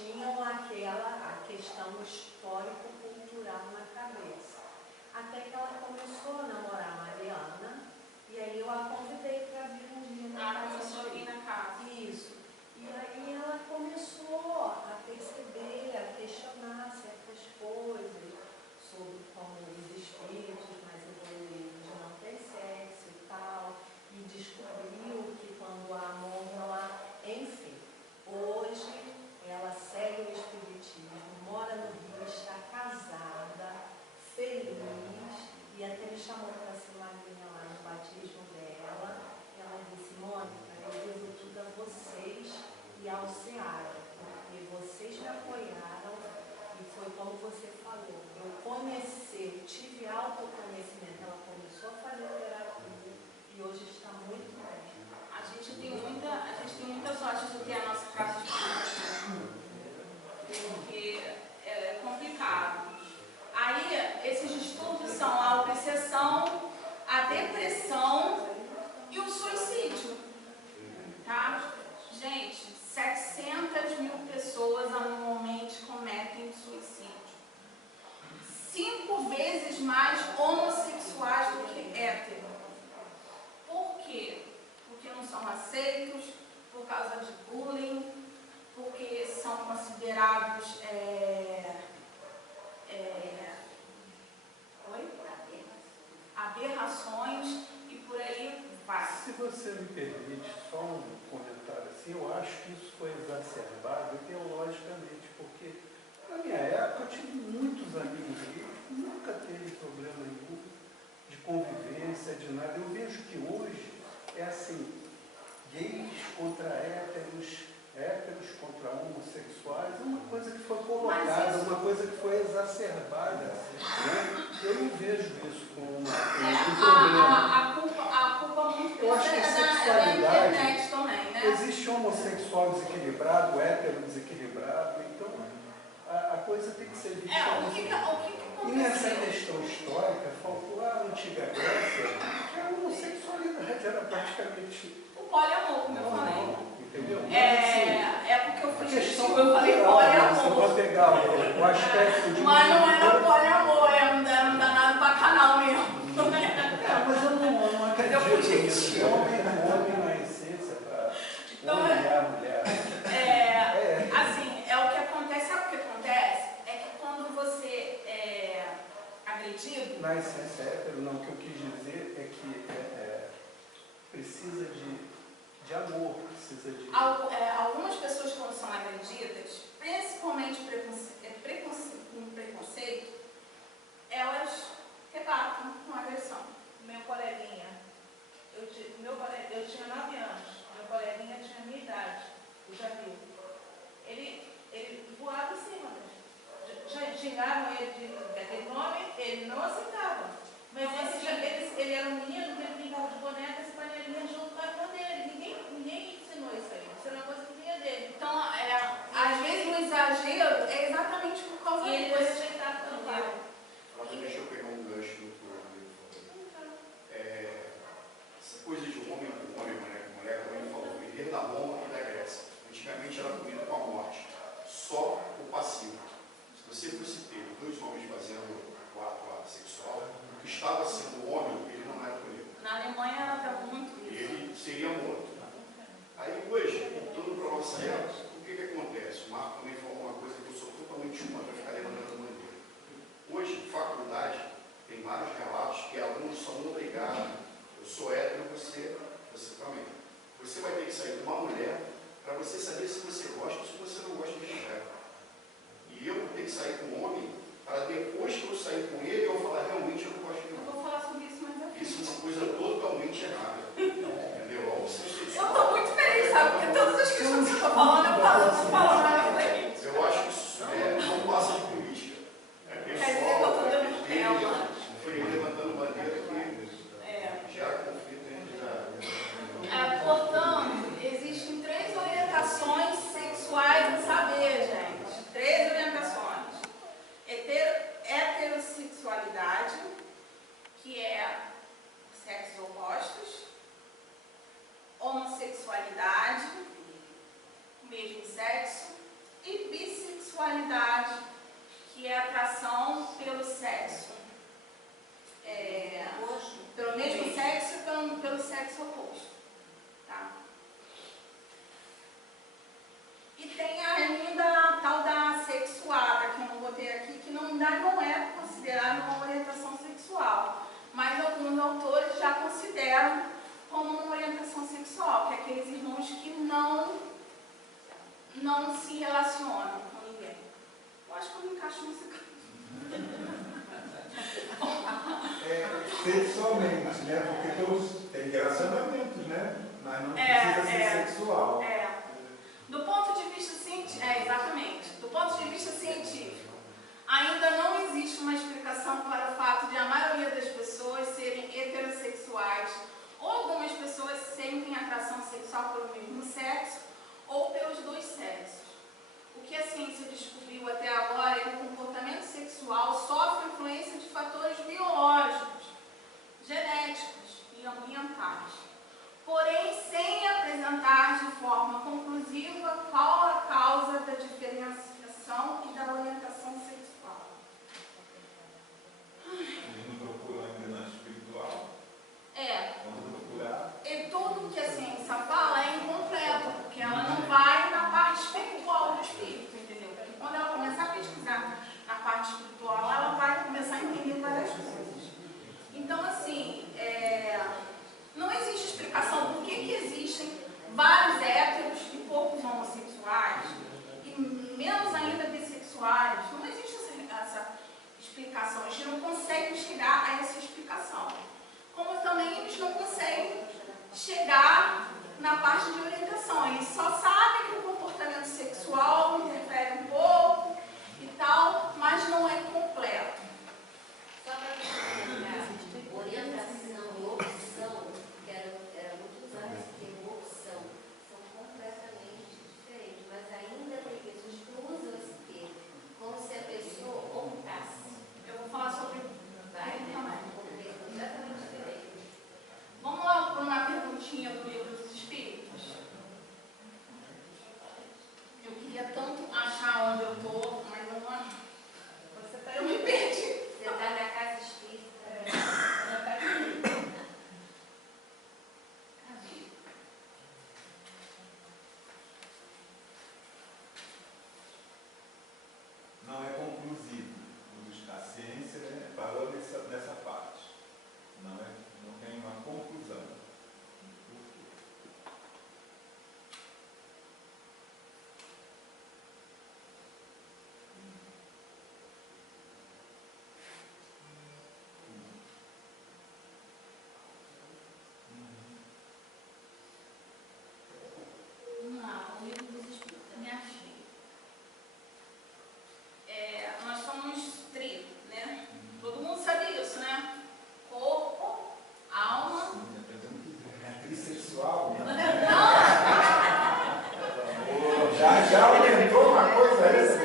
tinham a questão histórico-cultural na cabeça. Até que ela começou a namorar a Mariana, e aí eu a convidei para vir um dia na casa. Começou a vir na casa. Isso. E aí ela começou a perceber, a questionar certas coisas sobre como os espíritos mais evoluídos não têm sexo e tal, e descobriu que quando há amor não há. Enfim, hoje ela segue o espiritismo, mora no Rio, está casada, feliz, e até me chamou para ser madrinha lá no batismo dela. Ela disse: Mônica, eu devo tudo a vocês e ao Seara, porque vocês me apoiaram, e foi como você falou, eu conheci, tive autoconhecimento. Ela começou a fazer terapia e hoje está muito bem. A gente tem muita sorte de ter a nossa casa espírita, porque é complicado. Aí, esses distúrbios são a obsessão, a depressão e o suicídio, tá? Gente, 700 mil pessoas anualmente cometem suicídio. 5 vezes mais homossexuais do que héteros. Por quê? Porque não são aceitos, por causa de bullying, porque são considerados aberrações e por aí vai. Se você me permite, só um comentário assim, eu acho que isso foi exacerbado teologicamente, porque na minha época eu tive muitos amigos gays, nunca teve problema nenhum de convivência, de nada. Eu vejo que hoje é assim, gays contra héteros, héteros contra homossexuais, é uma coisa que foi colocada, uma coisa que foi exacerbada. Né? Eu não vejo isso como um problema. A culpa muito eu acho que é da sexualidade, internet também, né? existe homossexual desequilibrado, hétero desequilibrado, então a coisa tem que ser vista. E nessa questão histórica, faltou a antiga Grécia, que a homossexualidade era praticamente o poliamor, como eu falei. Entendeu? Porque eu fui questão eu falei você poliamor. vai pegar o aspecto de... Mas não era poliamor, não dá nada bacanal mesmo. Mas eu não acredito nisso. Homem na essência para humilhar a mulher. Assim, é o que acontece. Sabe o que acontece? É que quando você é agredido... Na essência hétero, não. O que eu quis dizer é que precisa de amor, precisa de... Algumas pessoas, quando são agredidas, principalmente com preconceito, elas rebatem com agressão. Meu coleguinha, eu tinha 9 anos, meu coleguinha tinha a minha idade, o Jamil. Ele voava em cima, já xingavam ele daquele nome, ele não aceitava. Mas ele era um menino que ele brincava de bonecas e panelinhas junto com a irmã dele. Ninguém ensinou isso aí. Isso era uma coisa que vinha dele. Então, às vezes o exagero é exatamente por causa disso. E ele foi rejeitado pelo pai. Deixa eu pegar um gancho no que eu falei. Essa coisa de homem com homem, mulher com mulher, como ele falou, ele veio da Roma e da Grécia. Antigamente era comida com a morte. Só o passivo. Se você fosse ter 2 homens fazendo o ato sexual, o que estava sendo homem, ele não era punido. Na Alemanha era muito isso. Ele seria morto. Aí hoje, voltando para a nossa época, o que acontece? O Marco também falou uma coisa que eu sou totalmente contra ficar levantando a bandeira. Hoje, faculdade, tem vários sexualidade, que é a atração pelo sexo. Pelo mesmo sexo e pelo sexo oposto. Tá? E tem ainda a tal da sexuada, que eu não botei aqui, que não é considerada uma orientação sexual, mas alguns autores já consideram como uma orientação sexual, que é aqueles irmãos que não se relacionam com ninguém. Eu acho que eu não encaixo nesse caso. Sexualmente, né? Porque todos têm relacionamentos, né? Mas não precisa ser sexual. Do ponto de vista científico, exatamente. Do ponto de vista científico, ainda não existe uma explicação para o fato de a maioria das pessoas serem heterossexuais, ou algumas pessoas sentem atração sexual pelo mesmo sexo, ou pelos dois sexos. O que a ciência descobriu até agora é que o comportamento sexual sofre influência de fatores biológicos, genéticos e ambientais, porém sem apresentar de forma conclusiva qual a causa da diferenciação e da orientação sexual. Eles não procuram ainda na espiritual? Vamos procurar. E tudo que a ciência fala é incompleto, porque ela não vai na parte espiritual do espírito, entendeu? Porque quando ela começar a pesquisar na parte espiritual, ela vai começar a entender várias coisas. Então, assim, não existe explicação por que existem vários héteros e poucos homossexuais, e menos ainda bissexuais. Não existe essa explicação. A gente não consegue chegar a essa explicação. Como também eles não conseguem chegar na parte de orientação. Eles só sabem que o comportamento sexual interfere um pouco e tal, mas não é completo. Só para explicar, orientação e opção, que era muito usado esse termo opção, são completamente diferentes, mas ainda tem pessoas que usam esse termo como se a pessoa optasse. Eu vou falar sobre também. Completamente diferente. Vamos lá para uma perguntinha do Livro dos Espíritos. Eu queria tanto achar onde eu estou, mas eu não. Eu me perdi. Você está na casa espírita. Não é conclusivo. A ciência, né, parou nessa parte. Não tem uma conclusão. Vamos lá, o Livro dos Espíritos, me achei. Nós somos trio, né? Todo mundo sabe isso, né? Corpo, alma. É trissexual? Não! Já aumentou uma coisa essa?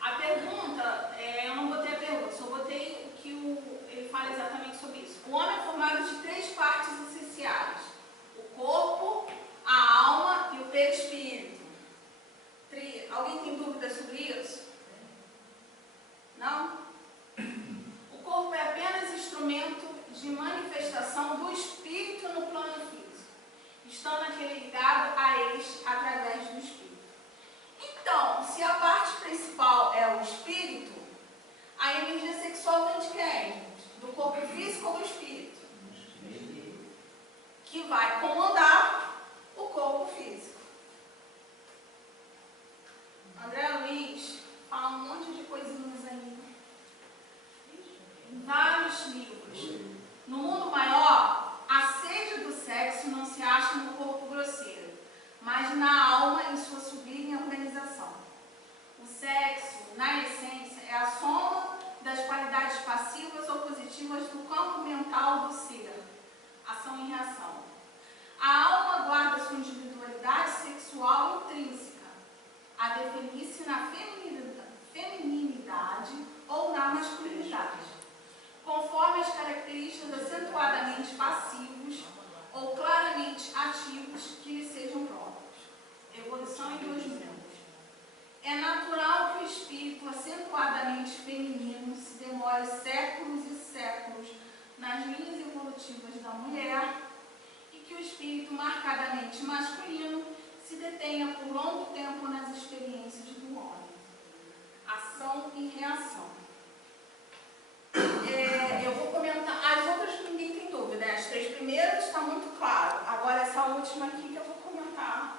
A pergunta, eu não botei a pergunta, só botei o que ele fala exatamente sobre isso. O homem é formado de 3 partes essenciais: o corpo, a alma e o perispírito. Alguém tem dúvidas sobre isso? Não? O corpo é apenas instrumento de manifestação do espírito no plano físico, estando aquele ligado a este através do espírito. Então, se a parte principal é o espírito, a energia sexual vem de quem? Do corpo físico ou do espírito? Que vai comandar o corpo físico. André Luiz fala um monte de coisinhas aí. Em vários livros. No mundo maior, a sede do sexo não se acha no corpo grosseiro, mas na alma em sua sublime organização. O sexo, na essência, é a soma das qualidades passivas ou positivas do campo mental do ser, ação e reação. A alma guarda sua individualidade sexual intrínseca, a definir-se na feminilidade ou na masculinidade, conforme as características acentuadamente passivos ou claramente ativos que lhe sejam próprios. da mulher e que o espírito marcadamente masculino se detenha por longo tempo nas experiências do homem. Ação e reação. Eu vou comentar as outras que ninguém tem dúvida, né? As 3 primeiras está muito claro. Agora essa última aqui que eu vou comentar,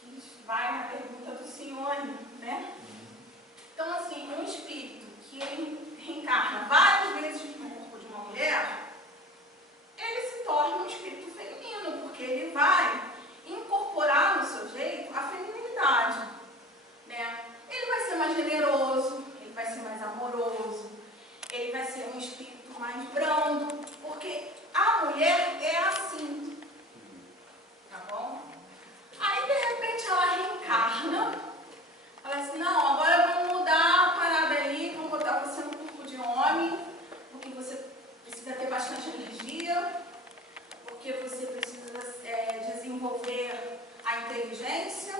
que vai na pergunta do senhor, né? Então, assim, um espírito que ele reencarna várias vezes no corpo de uma mulher, ele se torna um espírito feminino, porque ele vai incorporar no seu jeito a feminilidade, né? Ele vai ser mais generoso, ele vai ser mais amoroso, ele vai ser um espírito mais brando, porque a mulher é assim, tá bom? Aí, de repente, ela reencarna, fala assim, não, agora vamos mudar a parada aí, vamos botar você no corpo de homem, porque você precisa ter bastante energia, porque você precisa desenvolver a inteligência.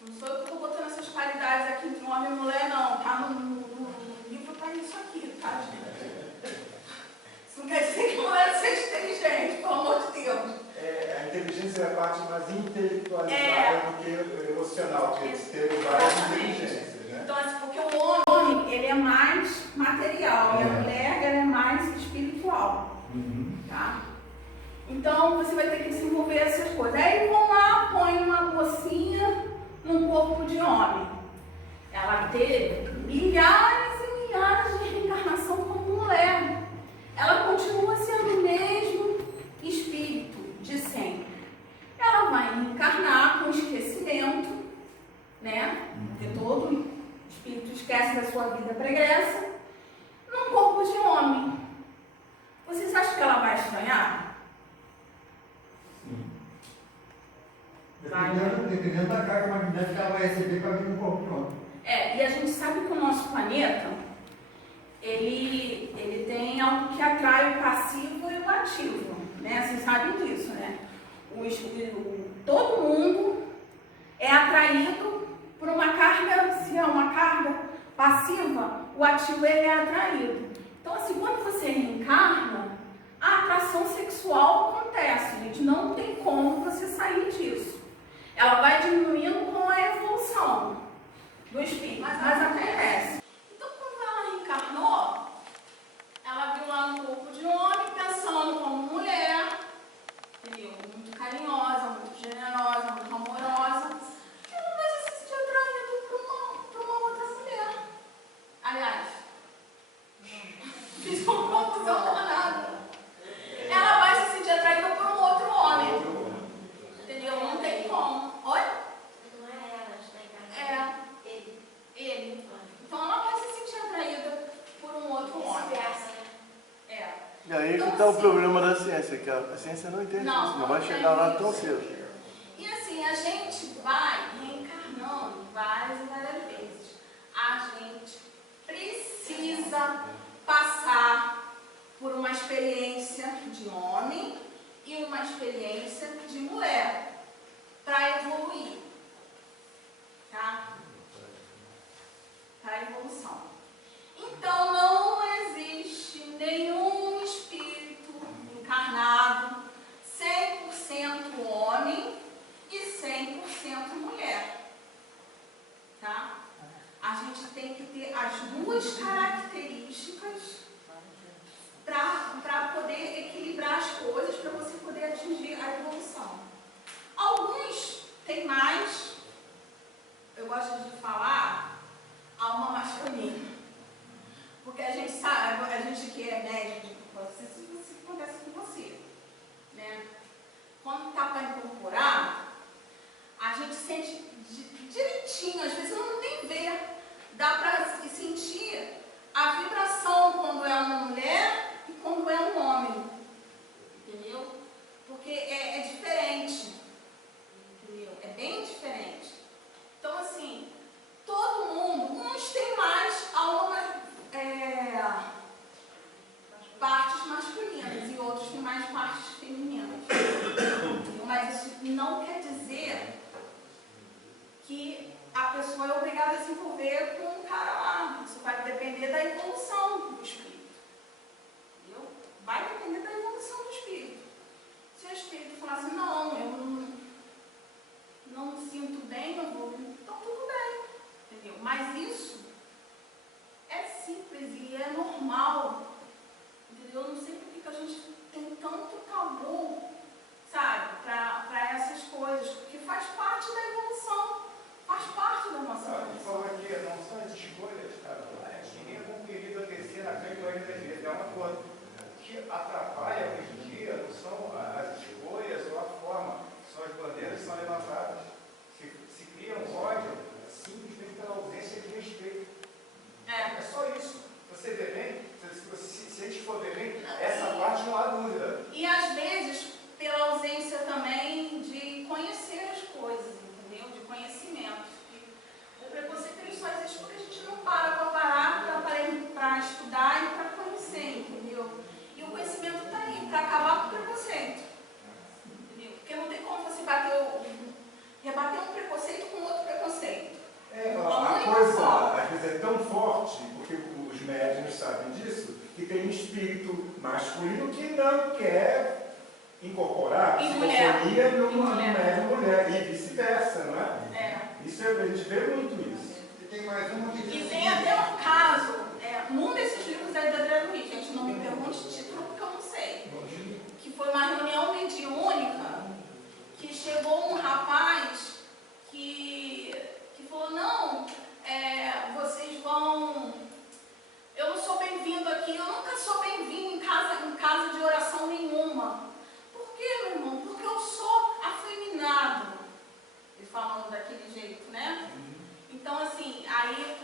Não sou eu que estou botando essas qualidades aqui entre homem e mulher, não, tá no livro, tá isso aqui, tá, gente? Isso não quer dizer que mulher seja inteligente, pelo amor de Deus. A inteligência é a parte mais intelectualizada do que emocional, que ter várias inteligências, né? Então, assim, porque o homem, ele é mais material, e a mulher, ela é mais espiritual, tá? Então, você vai ter que desenvolver essas coisas. Aí, vão lá, põe uma mocinha num corpo de homem. Ela teve milhares e milhares de reencarnação como mulher. Ela continua sendo o mesmo espírito de sempre. Ela vai reencarnar com esquecimento, né? Porque todo espírito esquece da sua vida pregressa, num corpo de homem. Vocês acham que ela vai estranhar? Dependendo da carga magnética que ela vai receber para vir no corpo de homem. E a gente sabe que o nosso planeta, ele tem algo que atrai o passivo e o ativo, né? Vocês sabem disso, né? Todo mundo é atraído por uma carga, se é uma carga passiva, o ativo ele é atraído. Então, assim, quando você reencarna, a atração sexual acontece, gente, não tem como você sair disso. Ela vai diminuindo com a evolução do espírito, mas acontece. Então, quando ela reencarnou, ela viu lá no corpo de homem, pensando como mulher, entendeu? Muito carinhosa, muito generosa, muito amorosa. Ela vai se sentir atraída por uma outra mulher. Aliás, fiz uma confusão danada. Ela vai se sentir atraída por um outro homem. Entendeu? Não tem como. Oi? Não é ela, está encarnada. Ele. Então ela vai se sentir atraída por um outro homem. E aí que está o problema da ciência, que a ciência não entende isso, não vai chegar lá tão cedo. E assim, a gente vai reencarnando várias e várias vezes. A gente precisa passar por uma experiência de homem e uma experiência de mulher para evoluir, tá? Para evolução. Então, não existe nenhum espírito encarnado 100% homem e 100% mulher, tá? A gente tem que ter as duas características para poder equilibrar as coisas, para você poder atingir a evolução. Alguns têm mais, eu gosto de falar, alma masculina. Porque a gente sabe, a gente que é médico, isso acontece com você, né? Quando está para incorporar, a gente sente direitinho, às vezes não nem vê, dá para sentir a vibração quando é uma mulher e quando é um homem, entendeu? Porque é diferente, entendeu? É bem diferente. Então, assim, todo mundo, uns têm mais partes masculinas e outros têm mais partes femininas. Mas isso não quer dizer que a pessoa é obrigada a se envolver com um cara lá. Isso vai depender da evolução do espírito. Entendeu? Vai depender da evolução do espírito. Se o espírito falar assim, não, eu não me sinto bem, não vou, então tudo bem, entendeu? Mas isso é simples e é normal, entendeu? Eu não sei por que a gente tem tanto tabu, sabe, para essas coisas, porque faz parte da evolução, faz parte da nossa evolução. Falou aqui, não são as escolhas, cara, ninguém é compelido a descer na canhões das vezes, é uma coisa. O que atrapalha hoje em dia não são as escolhas ou a forma, são as bandeiras que são levantadas. Se cria um ódio simplesmente pela ausência de respeito. É só isso. Você vê bem, se a gente for ver bem, essa parte não há dúvida. E às vezes, pela ausência também de conhecer as coisas, entendeu? De conhecimento. O preconceito ele só existe porque a gente não para para estudar e para conhecer, entendeu? E o conhecimento está aí, para acabar com o preconceito. Entendeu? Porque não tem como você rebater um preconceito com outro preconceito. A coisa, às vezes, é tão forte, porque os médiuns sabem disso, que tem um espírito masculino que não quer incorporar a psicofonia numa médium mulher, e vice-versa, não é? Isso a gente vê muito isso. E tem mais uma que diz. E tem até um caso, num desses livros aí da Adriana Luiz, gente, não me pergunte o título porque eu não sei, que foi uma reunião mediúnica, que chegou um rapaz que falou, não, vocês vão... Eu não sou bem-vindo aqui, eu nunca sou bem-vindo em casa de oração nenhuma. Por quê, meu irmão? Porque eu sou afeminado. Ele falando daquele jeito, né? Então, assim, aí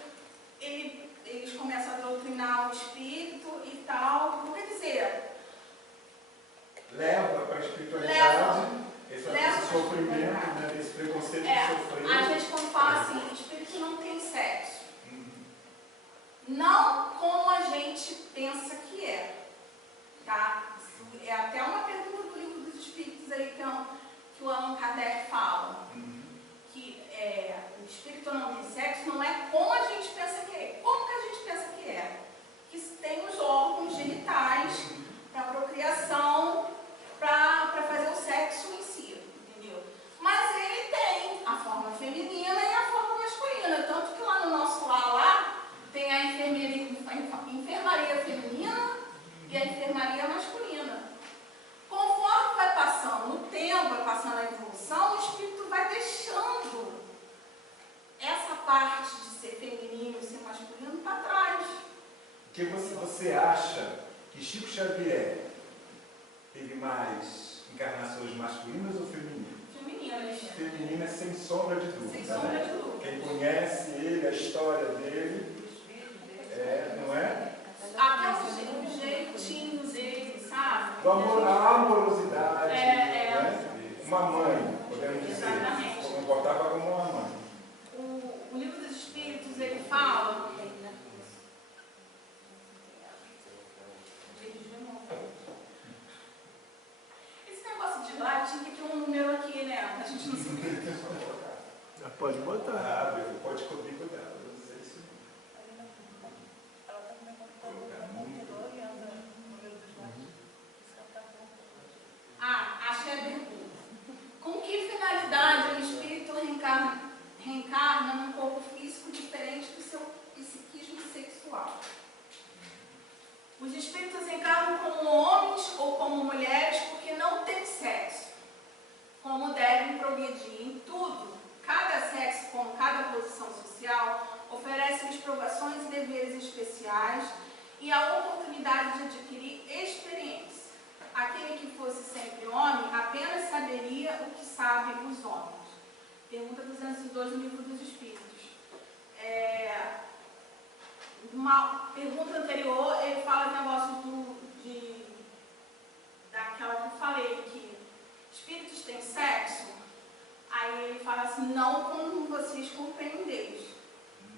eles começam a doutrinar o espírito e tal. Quer dizer... Leva para a espiritualidade esse sofrimento, né, esse preconceito de sofrer. A gente quando fala assim, o espírito não tem sexo. Não como a gente pensa que é. Tá? É até uma pergunta do livro dos espíritos aí que o Allan Kardec fala. Que o espírito não tem sexo não é como a gente pensa que é. Como que a gente pensa que é? Que tem os órgãos genitais para procriação, para fazer o sexo em si, entendeu? Mas ele tem a forma feminina e a forma masculina, tanto que lá no nosso lá tem a enfermaria feminina e a enfermaria masculina. Conforme vai passando o tempo, vai passando a evolução, o espírito vai deixando essa parte de ser feminino e ser masculino para trás. Porque você acha que Chico Xavier teve mais encarnações masculinas ou femininas? Femininas. Femininas, sem sombra de dúvida. Sem sombra de dúvida. Quem conhece ele, a história dele, não é? Até os jeitinhos dele, sabe? A amorosidade. Né? Uma mãe, podemos dizer. Exatamente. Se comportava como uma mãe. O livro dos Espíritos, ele fala... Esse negócio de lá tinha que ter um número aqui, né? A gente não sabe. Pode botar. Pode cobrir, cuidado. Não sei se... Achei a pergunta. Com que finalidade o espírito reencarna num corpo físico diferente do seu psiquismo sexual? Os espíritos encarnam como homens ou como mulheres porque não têm sexo, como devem progredir em tudo. Cada sexo, como cada posição social, oferece-lhes provações e deveres especiais e a oportunidade de adquirir experiência. Aquele que fosse sempre homem apenas saberia o que sabem os homens. Pergunta 202 no Livro dos Espíritos. Uma pergunta anterior, ele fala o negócio daquela que eu falei, que espíritos têm sexo. Aí ele fala assim, não como vocês compreendeis.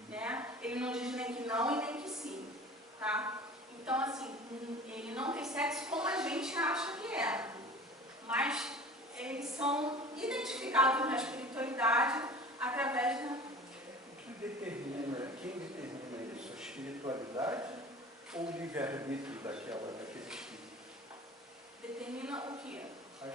Né? Ele não diz nem que não e nem que sim. Tá? Então, assim, ele não tem sexo como a gente acha que é. Mas eles são identificados na espiritualidade através da... Quem determina isso? A espiritualidade ou o livre-arbítrio daquele espírito? Determina o quê? A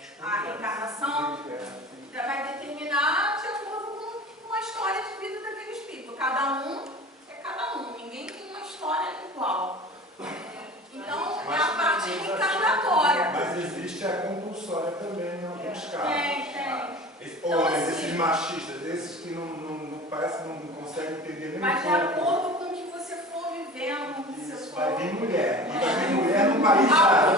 Vai de acordo com o que você for vivendo, com o que você for... Vai vir mulher. E vai vir mulher no país árabe.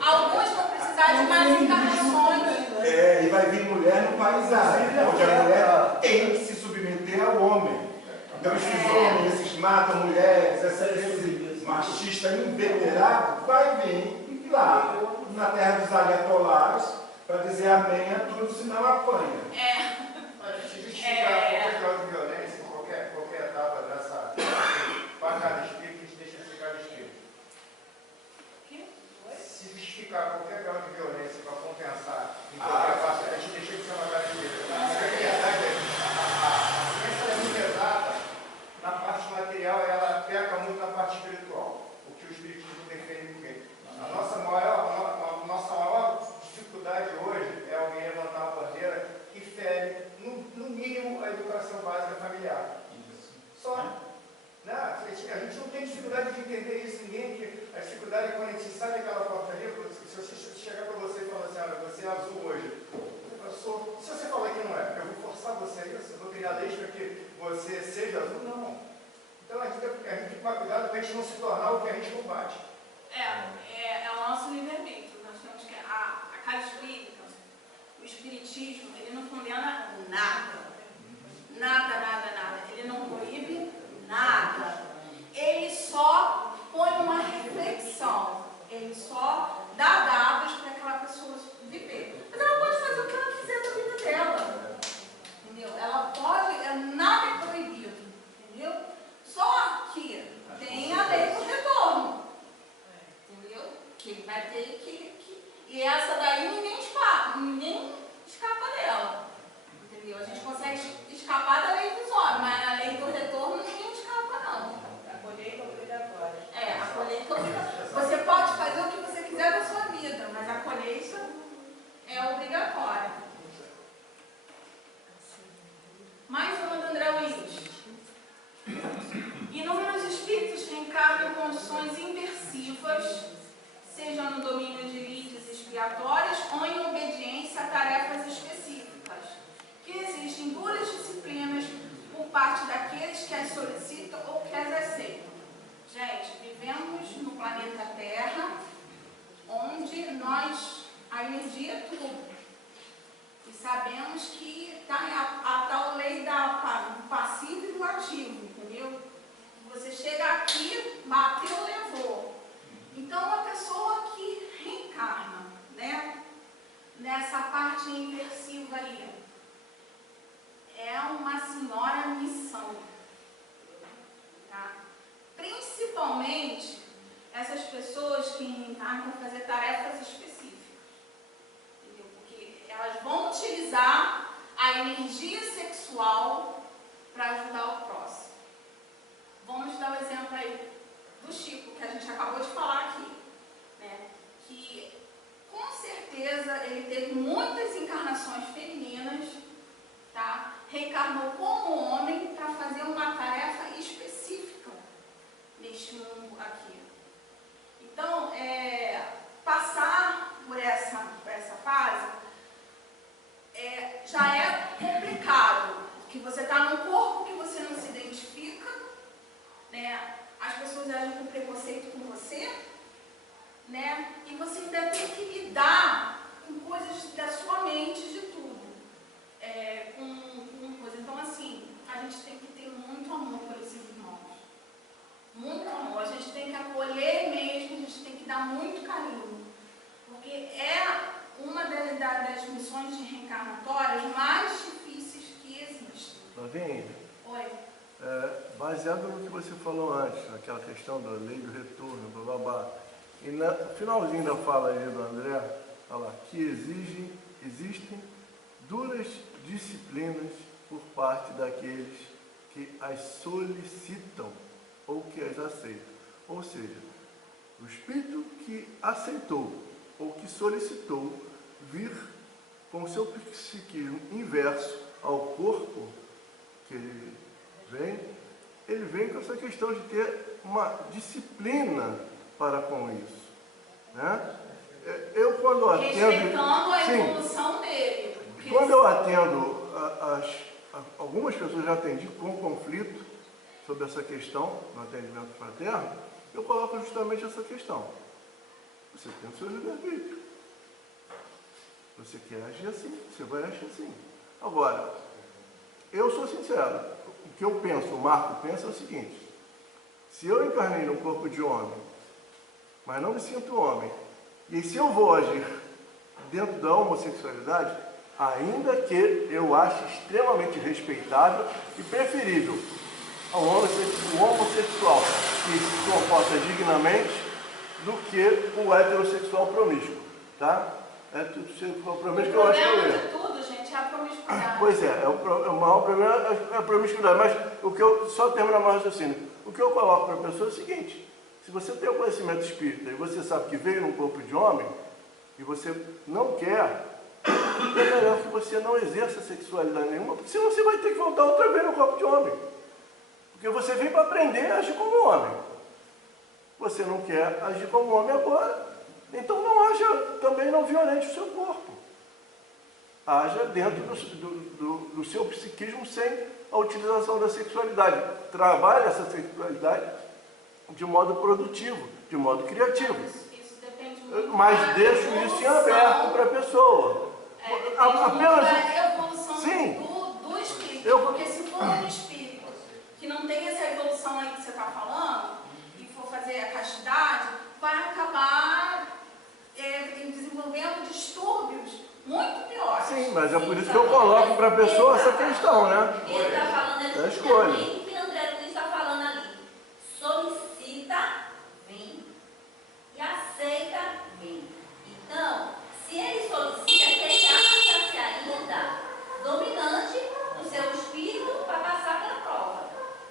Alguns vão precisar de mais encarnações. E vai vir mulher no país árabe, onde a mulher tem que se submeter ao homem. Então esses homens, esses matam mulheres, esse machista inveterado, vai vir lá na terra dos ayatollahs para dizer amém a tudo, senão apanha. Se justificar qualquer grau de violência, qualquer etapa dessa bancada espírita, a gente deixa de ficar de espírito. Se justificar qualquer grau de violência para compensar em qualquer parte, a gente deixa de ser uma bancada espírita. A ciência é muito exata, na parte material, ela peca muito na parte espiritual, o que o espiritismo defende ninguém. A nossa maior dificuldade hoje é alguém levantar uma bandeira que fere, no mínimo, a educação básica familiar. Só. Não, a gente não tem dificuldade de entender isso, a dificuldade é quando a gente sai daquela portaria, se você chegar para você e falar assim, olha, você é azul hoje, se você falar que não é, eu vou forçar você a isso, eu vou criar leis para que você seja azul, não. Então a gente tem que tomar cuidado para a gente não se tornar o que a gente combate. É o nosso livre-arbítrio. Nós temos que a casa espírita, o espiritismo, ele não condena nada. Nada. Ele não proíbe nada. Ele só põe uma reflexão. Ele só dá dados para aquela pessoa viver. Mas ela pode fazer o que ela quiser da vida dela. Entendeu? Ela pode, nada é proibido. Entendeu? Só que tem a lei do retorno. Entendeu? Que vai ter que... E essa daí ninguém escapa dela. Entendeu? A gente consegue escapar da lei dos homens, mas na lei do retorno ninguém escapa, não. A colheita obrigatória. A colheita obrigatória. Você pode fazer o que você quiser da sua vida, mas a colheita é obrigatória. Mais uma do André Luiz. Inúmeros espíritos reencarnam em condições inversivas, seja no domínio de lides expiatórias ou em obediência a tarefas específicas, que exigem duras disciplinas por parte daqueles que as solicitam ou que as aceitam. Gente, vivemos no planeta Terra, onde a energia é tudo. E sabemos que está a tal lei do passivo e do ativo, entendeu? Você chega aqui, bateu, levou. Então, uma pessoa que reencarna, né, nessa parte inversiva aí, é uma senhora missão. Tá? Principalmente essas pessoas que reencarnam para fazer tarefas específicas. Entendeu? Porque elas vão utilizar a energia sexual para ajudar o próximo. Vamos dar o exemplo aí do Chico, que a gente acabou de falar aqui, né? Que com certeza ele teve muitas encarnações femininas, tá? Reencarnou como homem para fazer uma tarefa específica neste mundo aqui. Então, passar por essa fase já é complicado, porque você está num corpo que você não se identifica, né? As pessoas agem com preconceito com você, né? E você ainda tem que lidar com coisas da sua mente, de tudo. Com coisas. Então, assim, a gente tem que ter muito amor por esses irmãos. Muito amor. A gente tem que acolher mesmo, a gente tem que dar muito carinho. Porque é uma das missões de reencarnatórias mais difíceis que existem. Flavinha? Oi. Baseado no que você falou antes, naquela questão da lei do retorno, bababá, e no finalzinho da fala aí do André, fala que existem duras disciplinas por parte daqueles que as solicitam ou que as aceitam. Ou seja, o espírito que aceitou ou que solicitou vir com seu psiquismo inverso ao corpo que ele vem com essa questão de ter uma disciplina para com isso, né? Eu quando atendo... Respeitando a evolução dele. Quando eu atendo ao algumas pessoas já atendi com conflito sobre essa questão no atendimento fraterno, eu coloco justamente essa questão. Você tem o seu livre-arbítrio. Você quer agir assim, você vai agir assim. Agora, eu sou sincero, o que eu penso, o Marco pensa é o seguinte: se eu encarnei num corpo de homem, mas não me sinto homem, e se eu vou agir dentro da homossexualidade, ainda que eu ache extremamente respeitável e preferível ao homossexual que se comporta dignamente do que o heterossexual promíscuo, tá? Heterossexual promíscuo eu acho que O problema de tudo, gente, é a promiscuidade. Pois é, o maior problema é a promiscuidade, mas o que eu, só terminar mais raciocínio, o que eu coloco para a pessoa é o seguinte: se você tem o conhecimento espírita e você sabe que veio num corpo de homem, e você não quer, é melhor que você não exerça sexualidade nenhuma, porque senão você vai ter que voltar outra vez no corpo de homem. Porque você veio para aprender a agir como homem. Você não quer agir como homem agora, então não haja, também não violente o seu corpo. Haja dentro do seu psiquismo sem a utilização da sexualidade. Trabalhe essa sexualidade de modo produtivo, de modo criativo. Isso depende muito. Mas deixo isso em aberto para a pessoa. Apenas a evolução sim, do espírito. Porque se for um espírito que não tem essa evolução aí que você está falando, e for fazer a castidade, vai acabar desenvolvendo distúrbios muito piores. Sim, mas é por isso que eu coloco para a pessoa essa questão, né? Ele está falando é a escolha. o que André Luiz está falando ali. Solicita, vem. E aceita, vem. Então, se ele solicita, é que ele acha-se ainda dominante do seu espírito para passar pela prova,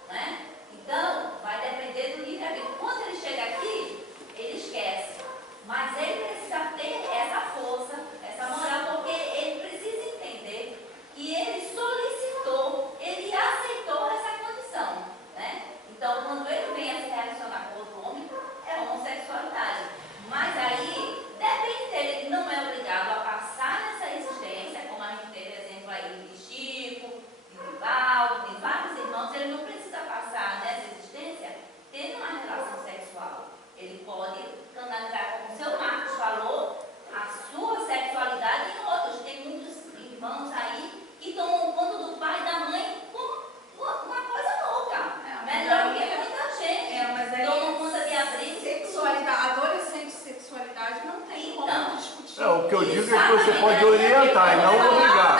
né? Então, vai depender do livre-arbítrio. Quando ele chega aqui, ele esquece. Mas ele precisa ter essa força, essa moral, porque ele precisa entender que ele solicitou, ele aceitou essa condição, né? Então, quando ele vem a se relacionar com outro homem, é homossexualidade. Mas aí, depende dele, ele não é obrigado a passar nessa existência, como a gente teve exemplo aí de Chico, de Vivaldo, de vários irmãos, ele não precisa passar nessa existência tendo uma relação sexual. Ele pode canalizar, como o seu Marcos falou, a sua sexualidade em outros. Tem muitos irmãos aí que tomam conta do pai e da mãe como uma coisa louca. Melhor que muita gente. Mas aí, tomam conta de abrir sexualidade, adolescente sexualidade não tem como discutir. O que eu digo é que você pode orientar e não obrigar.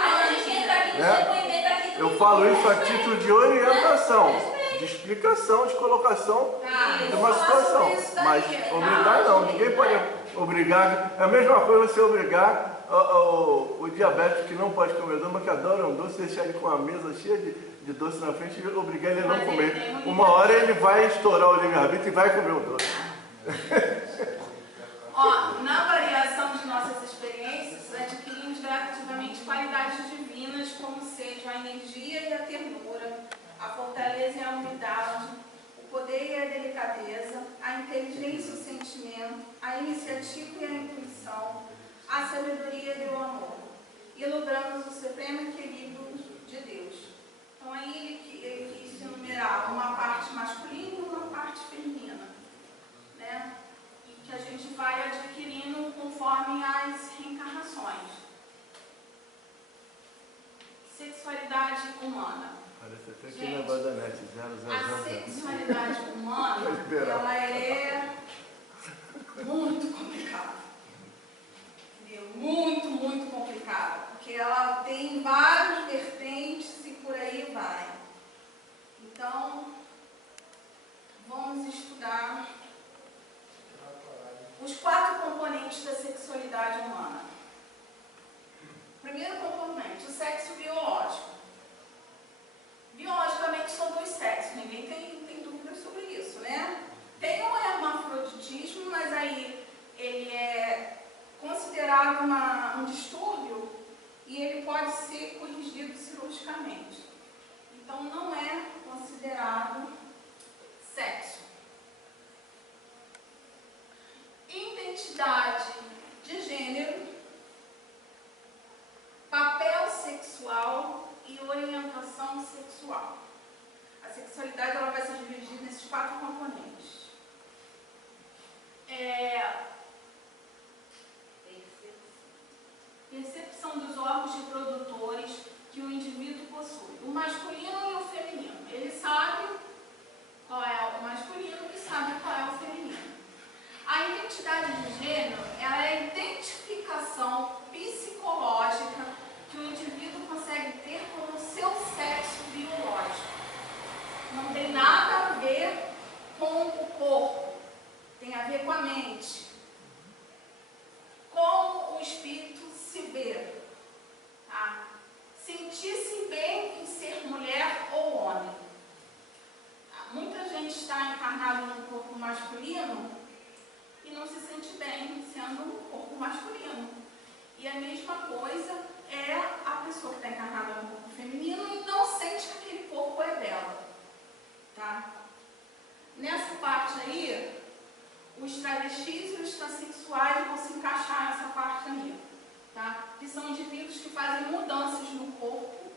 A gente entra aqui no depoimento aqui do Eu falo isso a título de orientação, de explicação, de colocação de uma situação. Mas obrigar não, ninguém pode obrigar. É a mesma coisa você obrigar o diabético que não pode comer doce, mas que adora um doce, deixar ele com a mesa cheia de doce na frente e obrigar ele a não comer. Uma hora ele vai estourar o livre-arbítrio e vai comer o doce. Na variação de nossas experiências, adquirimos gradativamente qualidades divinas, como sejam a energia e a ternura, a fortaleza e a humildade, o poder e a delicadeza, a inteligência e o sentimento, a iniciativa e a intuição, a sabedoria e o amor. Ilustramos o supremo equilíbrio de Deus. Então aí ele quis enumerar uma parte masculina e uma parte feminina, né? E que a gente vai adquirindo conforme as reencarnações. Sexualidade humana. Parece até que negócio da net, 000. A sexualidade humana, ela é muito complicada. Entendeu? Muito, muito complicada. Porque ela tem várias vertentes e por aí vai. Então, vamos estudar os 4 componentes da sexualidade humana. Primeiro componente, o sexo biológico. Biologicamente são 2 sexos, ninguém tem dúvidas sobre isso, né? Tem um hermafroditismo, mas aí ele é considerado um distúrbio e ele pode ser corrigido cirurgicamente. Então não é considerado sexo. Identidade de gênero, papel sexual e orientação sexual. A sexualidade ela vai ser dividida nesses 4 componentes. Percepção dos órgãos reprodutores que o indivíduo possui. O masculino e o feminino. Ele sabe qual é o masculino e sabe qual é o feminino. A identidade de gênero ela é a identificação psicológica que o indivíduo consegue ter com o seu sexo biológico. Não tem nada a ver com o corpo, tem a ver com a mente. Como o espírito se vê. Tá? Sentir-se bem em ser mulher ou homem. Muita gente está encarnada num corpo masculino e não se sente bem sendo um corpo masculino. E a mesma coisa é a pessoa que está encarnada no corpo feminino e não sente que aquele corpo é dela. Tá? Nessa parte aí, os travestis e os transexuais vão se encaixar nessa parte aí. Tá? Que são indivíduos que fazem mudanças no corpo,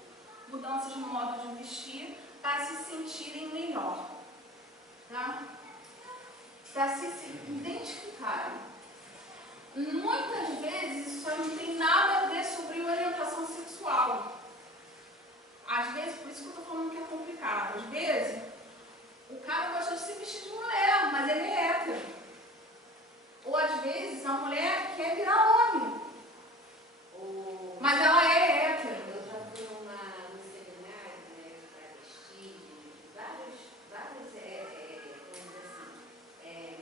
mudanças no modo de vestir, para se sentirem melhor. Tá? Para se identificarem. Muitas vezes isso não tem nada a ver sobre orientação sexual. Às vezes, por isso que eu estou falando que é complicado. Às vezes, o cara gosta de se vestir de mulher, mas ele é hétero. Ou às vezes a mulher quer virar homem, mas ela é hétero. Eu já fui num seminário, né, para vestir vários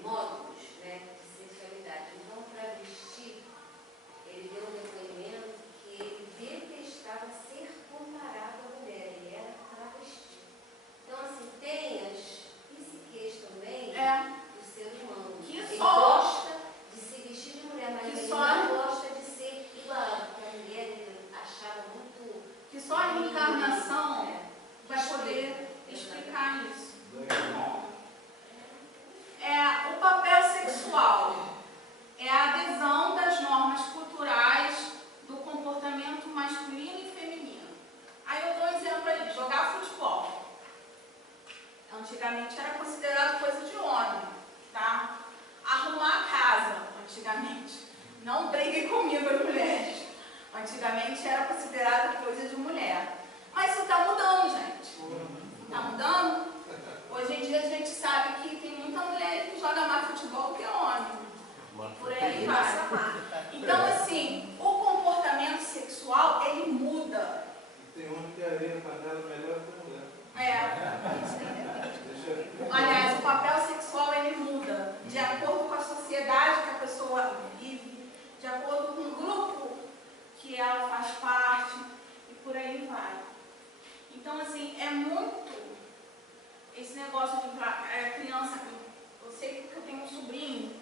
módulos, né, de sexualidade. Então, para vestir, ele deu um depoimento que ele detestava ser comparado à mulher, ele era travesti. Então, assim, tem as psiques também do ser humano. Que ele só gosta de se vestir de mulher, mas que ele só não gosta de ser igual, porque a mulher ele achava muito... Que só a reencarnação vai poder explicar isso. O papel sexual é a adesão das normas culturais do comportamento masculino e feminino. Aí eu dou um exemplo aí, jogar futebol. Antigamente era considerado coisa de homem, tá? Arrumar a casa, antigamente. Não briguem comigo, mulheres. Antigamente era considerado coisa de mulher. Mas isso está mudando, gente. Está mudando? Hoje em dia a gente sabe que tem muita mulher que joga mais futebol que homem. E por aí vai. Então, assim, o comportamento sexual, ele muda. Tem homem que areia na panela melhor que a mulher. Aliás, o papel sexual, ele muda de acordo com a sociedade que a pessoa vive, de acordo com o grupo que ela faz parte, e por aí vai. Então, assim, é muito esse negócio de criança. Eu sei que eu tenho um sobrinho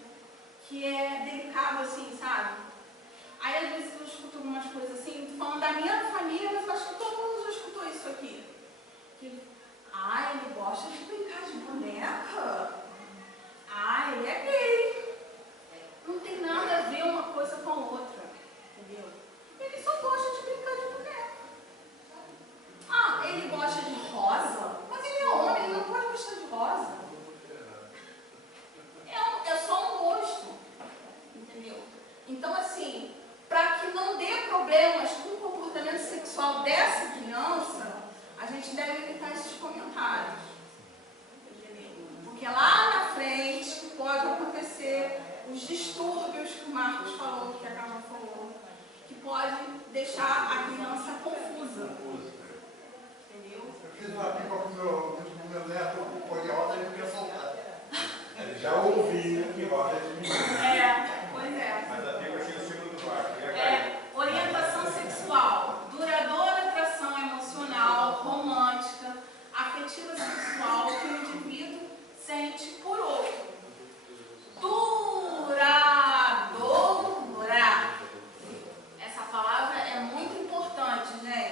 que é delicado, assim, sabe? Aí, às vezes, eu escuto algumas coisas assim, falando da minha família, mas eu acho que todo mundo já escutou isso aqui. Que ele gosta de brincar de boneca. Ele é gay. Não tem nada a ver uma coisa com a outra. Entendeu? Ele só gosta de brincar de boneca. Ele gosta de rosa, mas ele é homem, ele não pode gostar de rosa. É só um gosto. Entendeu? Então, assim, para que não dê problemas com o comportamento sexual dessa criança, a gente deve evitar esses comentários. Entendeu? Porque lá na frente pode acontecer os distúrbios que o Marcos falou, que a Carla falou, que pode deixar a criança confusa. Entendeu? Eu fiz uma pipa com o meu neto, o Coriol, ele não quer soltar. Ele já ouviu que roda de menino. Pois é. Mas a pipa tinha o segundo quarto. Orientação sexual, duradoura atração emocional, romântica, afetiva sexual que o indivíduo sente por outro. Duradoura. Essa palavra é muito importante, gente.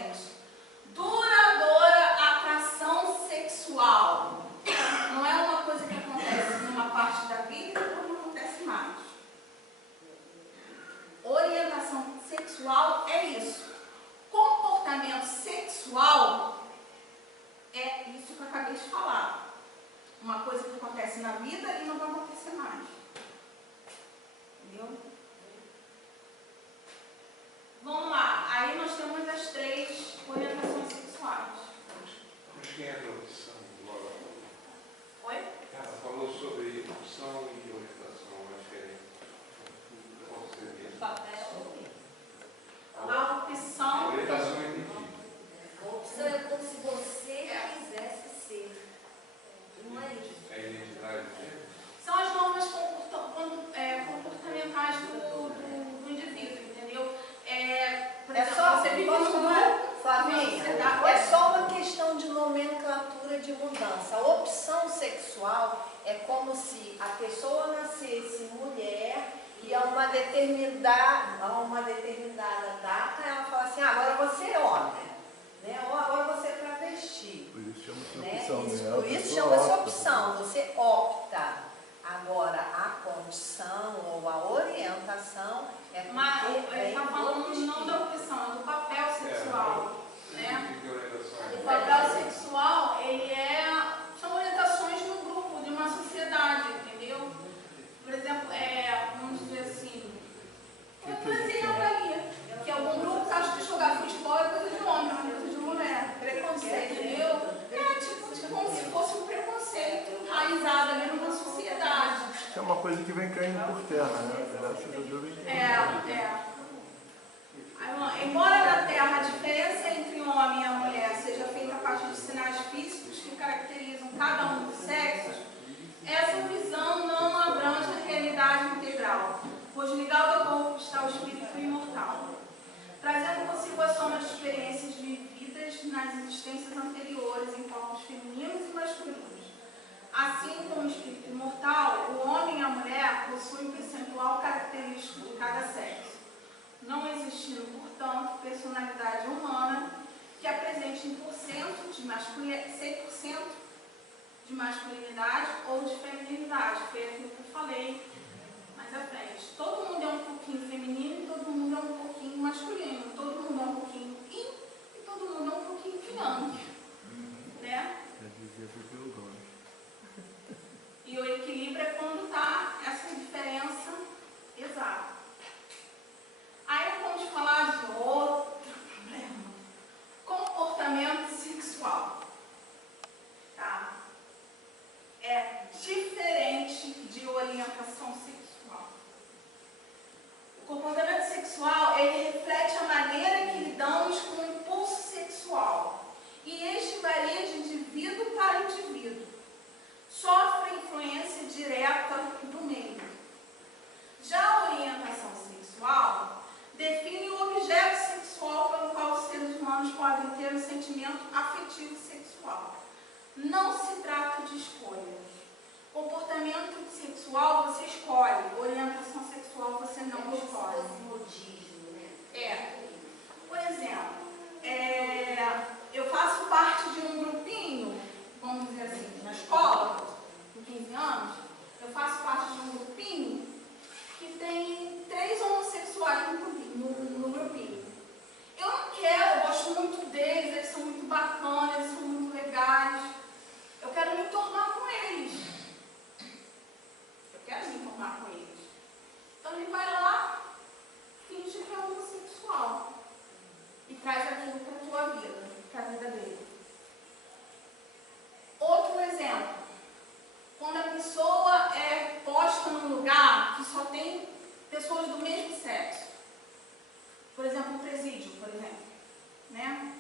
uma coisa que acontece na vida e não vai acontecer mais. Entendeu? Vamos lá. Aí nós temos as 3 orientações sexuais. Mas quem é da opção? Oi? Ela falou sobre opção e orientação, acho que é. Qual seria? Papel. A opção. Orientação é entendi. A opção é como se você quisesse ser. Não é isso. É a identidade do gênero? São as normas comportamentais do indivíduo, entendeu? Por exemplo, só, você vive posso numa falar, Flavinha? sociedade. É só uma questão de nomenclatura de mudança. A opção sexual é como se a pessoa nascesse mulher e a uma determinada data ela fala assim, agora você é homem, né? Ou agora você é travesti. Por isso chama-se Né? opção, Isso, né? por A isso pessoa chama-se opta. opção, você opta. Agora, a condição ou a orientação é Mas porque ele está falando não da opção, é do papel sexual. Né? Que orientação é? O papel sexual, são orientações no grupo, de uma sociedade, entendeu? Por exemplo, vamos dizer assim, por exemplo ali, que algum grupo acha que jogar futebol é coisa de homem, não é coisa de mulher. Preconceito, entendeu? Tipo como se fosse um preconceito enraizado ali numa sociedade. É uma coisa que vem caindo por terra, né? Graças a Deus vem caindo. Embora na Terra a diferença entre o homem e a mulher seja feita a partir de sinais físicos que caracterizam cada um dos sexos, essa visão não abrange a realidade integral, pois ligado ao corpo está o espírito imortal, trazendo consigo a soma de experiências vividas nas existências anteriores em corpos femininos e masculinos. Assim como o espírito imortal, o homem e a mulher possuem um percentual característico de cada sexo, não existindo, portanto, personalidade humana que apresente 100% de masculinidade ou de feminilidade. Foi aquilo que eu falei mais à frente. Todo mundo é um pouquinho feminino e todo mundo é um pouquinho masculino. Todo mundo é um pouquinho yin e todo mundo é um pouquinho yang. Né? E o equilíbrio é quando está essa diferença exata. Aí vamos falar de outro problema. Comportamento sexual. Tá? É diferente de orientação sexual. O comportamento sexual, ele reflete a maneira que lidamos com o impulso sexual. E este varia de indivíduo para indivíduo. Sofre influência direta do meio. Já a orientação sexual define o objeto sexual pelo qual os seres humanos podem ter um sentimento afetivo sexual. Não se trata de escolha. Comportamento sexual você escolhe, orientação sexual você não escolhe. Por exemplo, eu faço parte de um grupinho, vamos dizer assim, na escola, com 15 anos, eu faço parte de um grupinho que tem 3 homossexuais no grupinho. Eu não quero, eu gosto muito deles, eles são muito bacanas, eles são muito legais. Eu quero me enturmar com eles. Então ele vai lá, finge que é homossexual e traz aquilo para a tua vida, para a vida dele. Outro exemplo, quando a pessoa é posta num lugar que só tem pessoas do mesmo sexo. Por exemplo, um presídio, por exemplo. Né?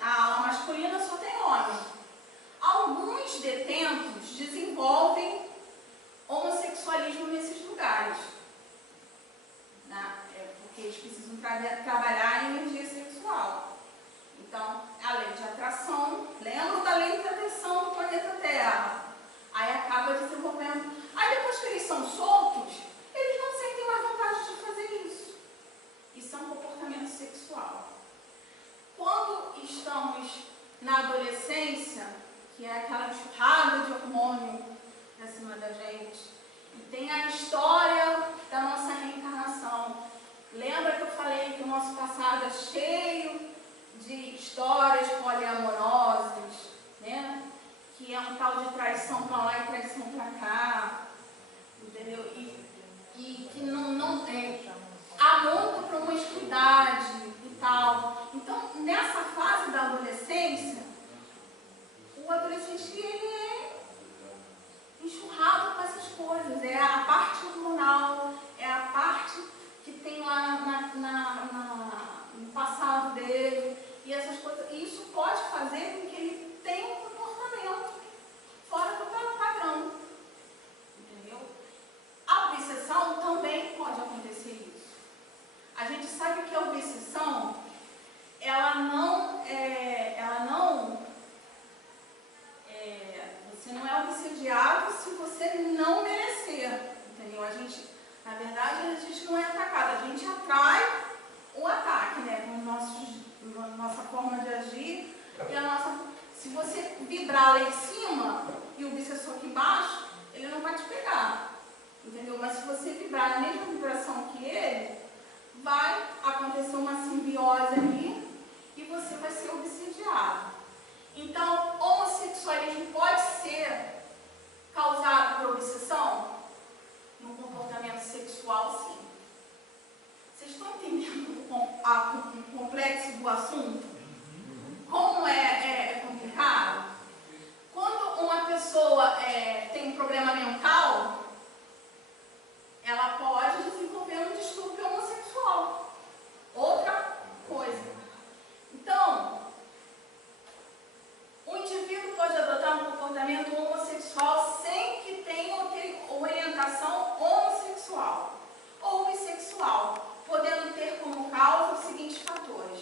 A ala masculina só tem homem. Alguns detentos desenvolvem homossexualismo nesses lugares. Né? Porque eles precisam trabalhar a energia sexual. Então, a lei de atração, lembra da lei de atração do planeta Terra? Aí acaba desenvolvendo. Aí depois que eles são soltos, eles não sentem mais vontade de fazer isso. Isso é um comportamento sexual. Quando estamos na adolescência, que é aquela enxurrada de hormônio acima da gente, e tem a história da nossa reencarnação. Lembra que eu falei que o nosso passado é cheio de histórias poliamorosas, né? Que que é um tal de traição para lá e traição para cá, entendeu? E que não tem. Há muita promiscuidade e tal. Então, nessa fase da adolescência, o adolescente ele é enxurrado com essas coisas. É a parte hormonal, é a parte que tem lá no passado dele, e essas coisas. E isso pode fazer com que ele tenha um comportamento fora do padrão. Entendeu? A obsessão também pode acontecer isso. A gente sabe que a obsessão, você não é obsediado se você não merecer, entendeu? Na verdade, a gente não é atacado, a gente atrai o ataque, né? Com nossa forma de agir e se você vibrar lá em cima e o obsessor aqui embaixo, ele não vai te pegar, entendeu? Mas se você vibrar na mesma vibração que ele, vai acontecer uma simbiose ali e você vai ser obsediado. Então, homossexualismo pode ser causado por obsessão? No comportamento sexual, sim. Vocês estão entendendo o complexo do assunto? Como é complicado? Quando uma pessoa tem um problema mental, ela pode desenvolver um distúrbio homossexual. Outra coisa. Então, o indivíduo pode adotar um comportamento homossexual sem que tenha orientação homossexual ou bissexual, podendo ter como causa os seguintes fatores: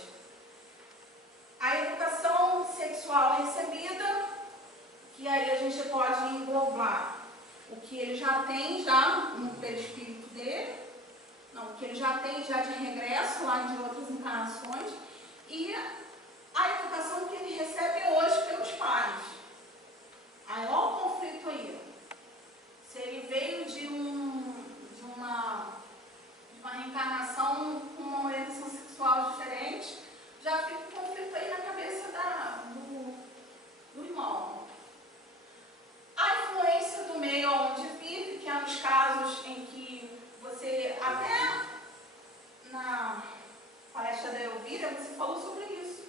a educação sexual recebida, que aí a gente pode englobar o que ele já tem no perispírito dele, o que ele já tem de regresso lá de outras encarnações, e a educação que ele recebe hoje pelos pais. Aí olha o conflito aí. Se ele veio de uma reencarnação com uma orientação sexual diferente, já fica um conflito aí na cabeça do irmão. A influência do meio onde vive, que é nos casos em que você, até na palestra da Elvira, você falou sobre isso.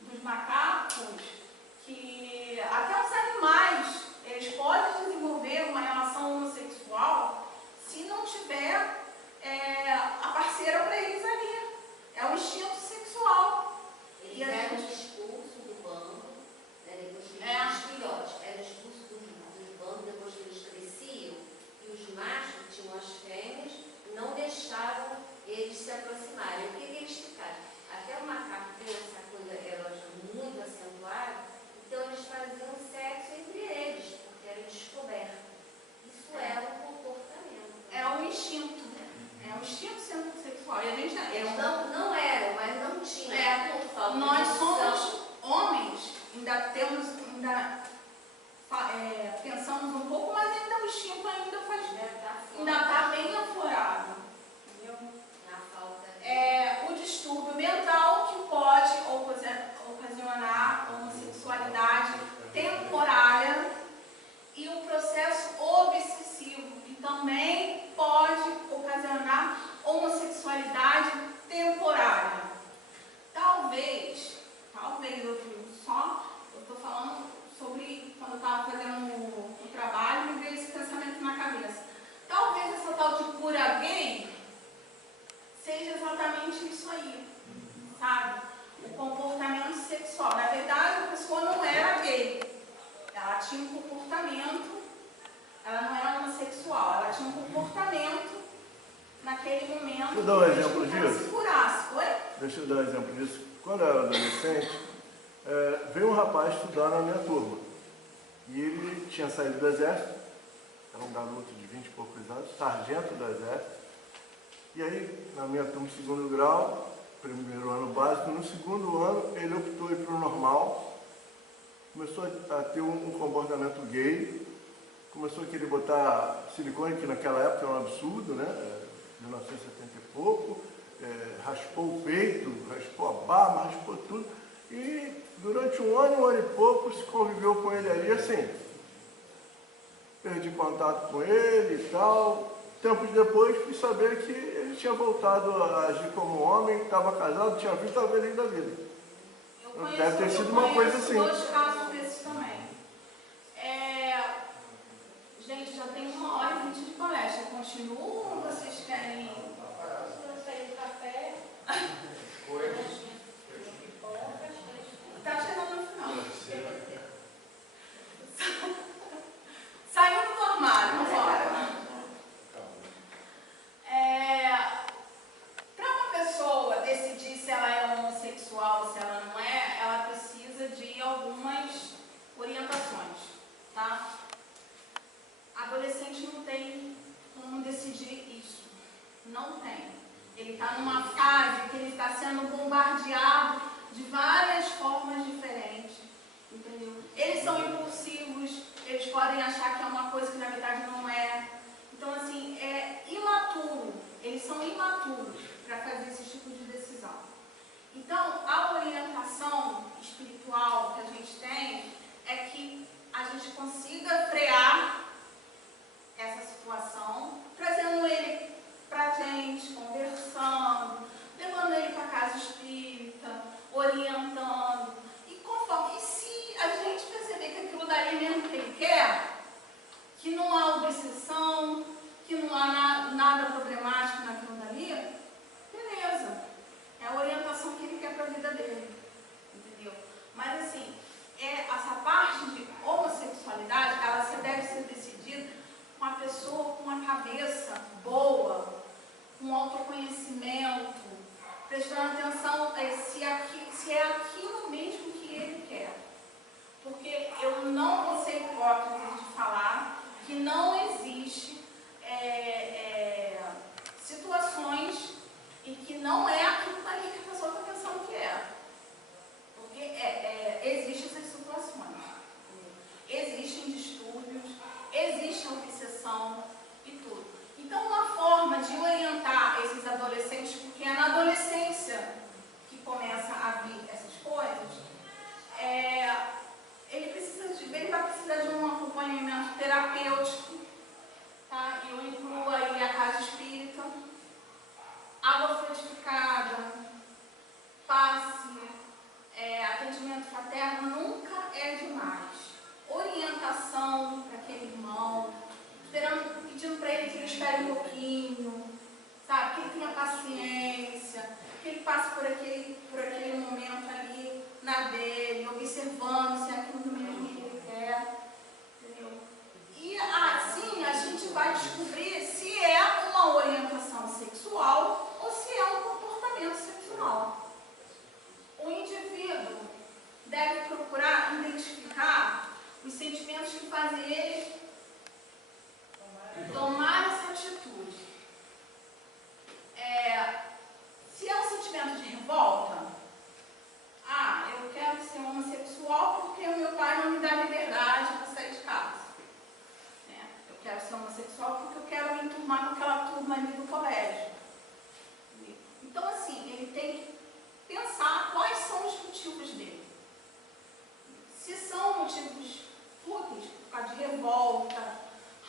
Dos macacos, que até os animais, eles podem desenvolver uma relação homossexual se não tiver a parceira para eles ali. É um instinto sexual. Eles eram expulsos do bando, depois que eles filhotes, eram expulsos do bando depois que eles cresciam, e os machos, que tinham as fêmeas, não deixavam eles se aproximarem. O que eles ficaram? Até o macaco tem essa coisa erótica muito acentuada, então eles faziam sexo entre eles, porque era descoberto. Isso é um comportamento. É um instinto. É um instinto sexual. E a gente eles não eram, mas não tinham. Nós somos homens, pensamos um pouco, mas ainda o instinto ainda está bem aflorado. O distúrbio mental que pode ocasionar homossexualidade temporária e o processo obsessivo, que também pode ocasionar homossexualidade temporária. Talvez eu estou falando sobre quando eu estava fazendo o trabalho, me veio esse pensamento na cabeça. Talvez essa tal de cura gay seja exatamente isso aí, sabe? O comportamento sexual. Na verdade, a pessoa não era gay. Ela tinha um comportamento, ela não era homossexual, ela tinha um comportamento naquele momento. Deixa eu dar um exemplo disso. Se curasse. Oi? Deixa eu dar um exemplo disso. Quando eu era adolescente, veio um rapaz estudar na minha turma. E ele tinha saído do exército, era um garoto de 20 e poucos anos, sargento do exército. E aí, na minha turma, segundo grau, primeiro ano básico, no segundo ano ele optou ir para o normal, começou a ter um comportamento gay, começou a querer botar silicone, que naquela época era um absurdo, né? 1970 e pouco, raspou o peito, raspou a barba, raspou tudo. E durante um ano e pouco, se conviveu com ele ali assim. Perdi contato com ele e tal. Tempos depois, fui saber que ele tinha voltado a agir como homem, estava casado, tinha filho, estava feliz da vida. Deve ter sido uma coisa assim. Dois casos desses também. Gente, já tem 1h20 de palestra. Continuam ou vocês querem? Vamos sair do café. Está chegando no final. Saiu do armário, vamos embora. Para uma pessoa decidir se ela é homossexual ou se ela não é, ela precisa de algumas orientações, tá? Adolescente não tem como decidir isso. Não tem. Ele está numa fase que ele está sendo bombardeado de várias formas diferentes, entendeu? Eles são impulsivos, eles podem achar que é uma coisa que na verdade não é. Então, assim, é imaturo. Eles são imaturos para fazer esse tipo de decisão. Então, a orientação espiritual que a gente tem é que a gente consiga frear essa situação, trazendo ele para a gente, conversando, levando ele para a casa espírita, orientando. E se a gente perceber que aquilo dali mesmo que ele quer, que não há obsessão, que não há nada problemático naquilo dali, beleza. É a orientação que ele quer para a vida dele. Entendeu? Mas assim, essa parte de homossexualidade, ela deve ser decidida com a pessoa com uma cabeça boa, com autoconhecimento, prestando atenção se é aquilo mesmo que ele quer. Porque eu não vou ser hipócrita de falar que não existe situações em que não é aquilo ali que a pessoa está pensando que é. Porque existem essas situações. Existem distúrbios, existe a obsessão e tudo. Então, uma forma de orientar esses adolescentes, porque é na adolescência que começa a vir essas coisas, ele vai precisar de um acompanhamento terapêutico, tá? Eu incluo aí a casa espírita, água frutificada, passe, atendimento fraterno nunca é demais. Orientação para aquele irmão, pedindo para ele que ele espere um pouquinho, sabe? Que ele tenha paciência, que ele passe por aquele momento ali na dele, observando se é aquilo mesmo que ele quer, entendeu? E assim a gente vai descobrir se é uma orientação sexual ou se é um comportamento sexual. O indivíduo deve procurar identificar os sentimentos que fazem ele tomar essa atitude. Se é um sentimento de revolta, eu quero ser homossexual porque o meu pai não me dá liberdade para sair de casa. Eu quero ser homossexual porque eu quero me enturmar com aquela turma ali do colégio. Então, assim, ele tem que pensar quais são os motivos dele. Se são motivos fúteis, por causa de revolta,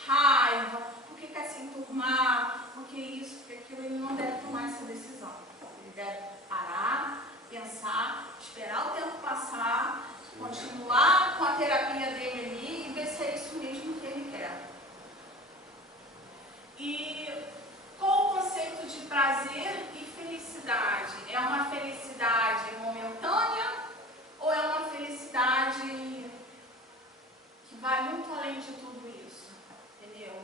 raiva, porque quer se enturmar, porque isso, porque aquilo, ele não deve tomar essa decisão. Ele deve parar, pensar, esperar o tempo passar, continuar com a terapia dele ali e ver se é isso mesmo que ele quer. E qual o conceito de prazer e felicidade? É uma felicidade momentânea ou é uma felicidade que vai muito além de tudo isso? Entendeu?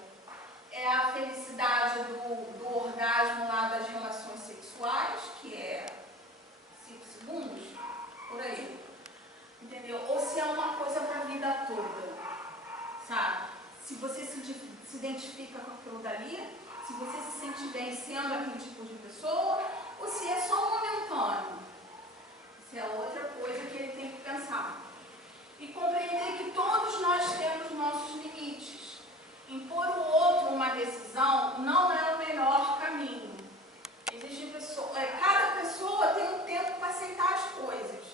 É a felicidade do orgasmo lá das relações sexuais, que é 5 segundos, por aí. Entendeu? Ou se é uma coisa para a vida toda, sabe? Se você se identifica com aquilo dali, se você se sente bem sendo aquele tipo de pessoa, ou se é só momentâneo. Isso é outra coisa que ele tem que pensar. E compreender que todos nós temos nossos limites. Impor ao outro uma decisão não é o melhor caminho. Existem pessoas, cada pessoa tem um tempo para aceitar as coisas.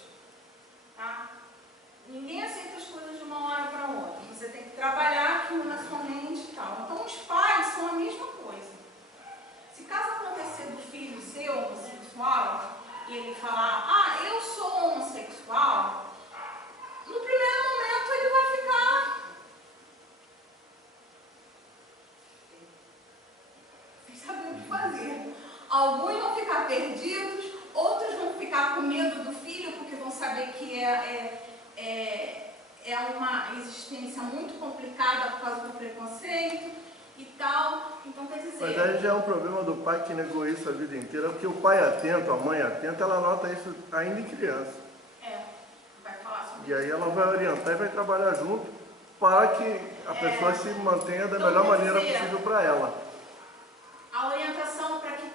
ele falar, ah, eu sou homossexual, no primeiro momento ele vai ficar sem saber o que fazer. Alguns vão ficar perdidos, outros vão ficar com medo do filho, porque vão saber que é uma existência muito complicada por causa do preconceito e tal. Então, quer dizer... Mas aí já é um problema do pai que negou isso a vida inteira, porque o pai atento, a mãe atenta, ela nota isso ainda em criança. Vai falar sobre isso. E aí ela vai orientar e vai trabalhar junto para que a pessoa se mantenha da melhor maneira possível para ela. A orientação para que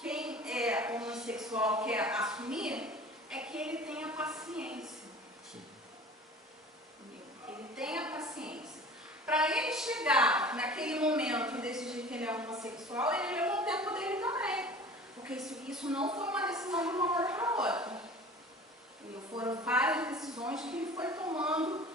quem é homossexual quer assumir é que ele tenha paciência. Sim. Ele tenha paciência. Para ele chegar naquele momento e decidir que ele é homossexual, ele levou o tempo dele também. Porque isso não foi uma decisão de uma hora para outra. Foram várias decisões que ele foi tomando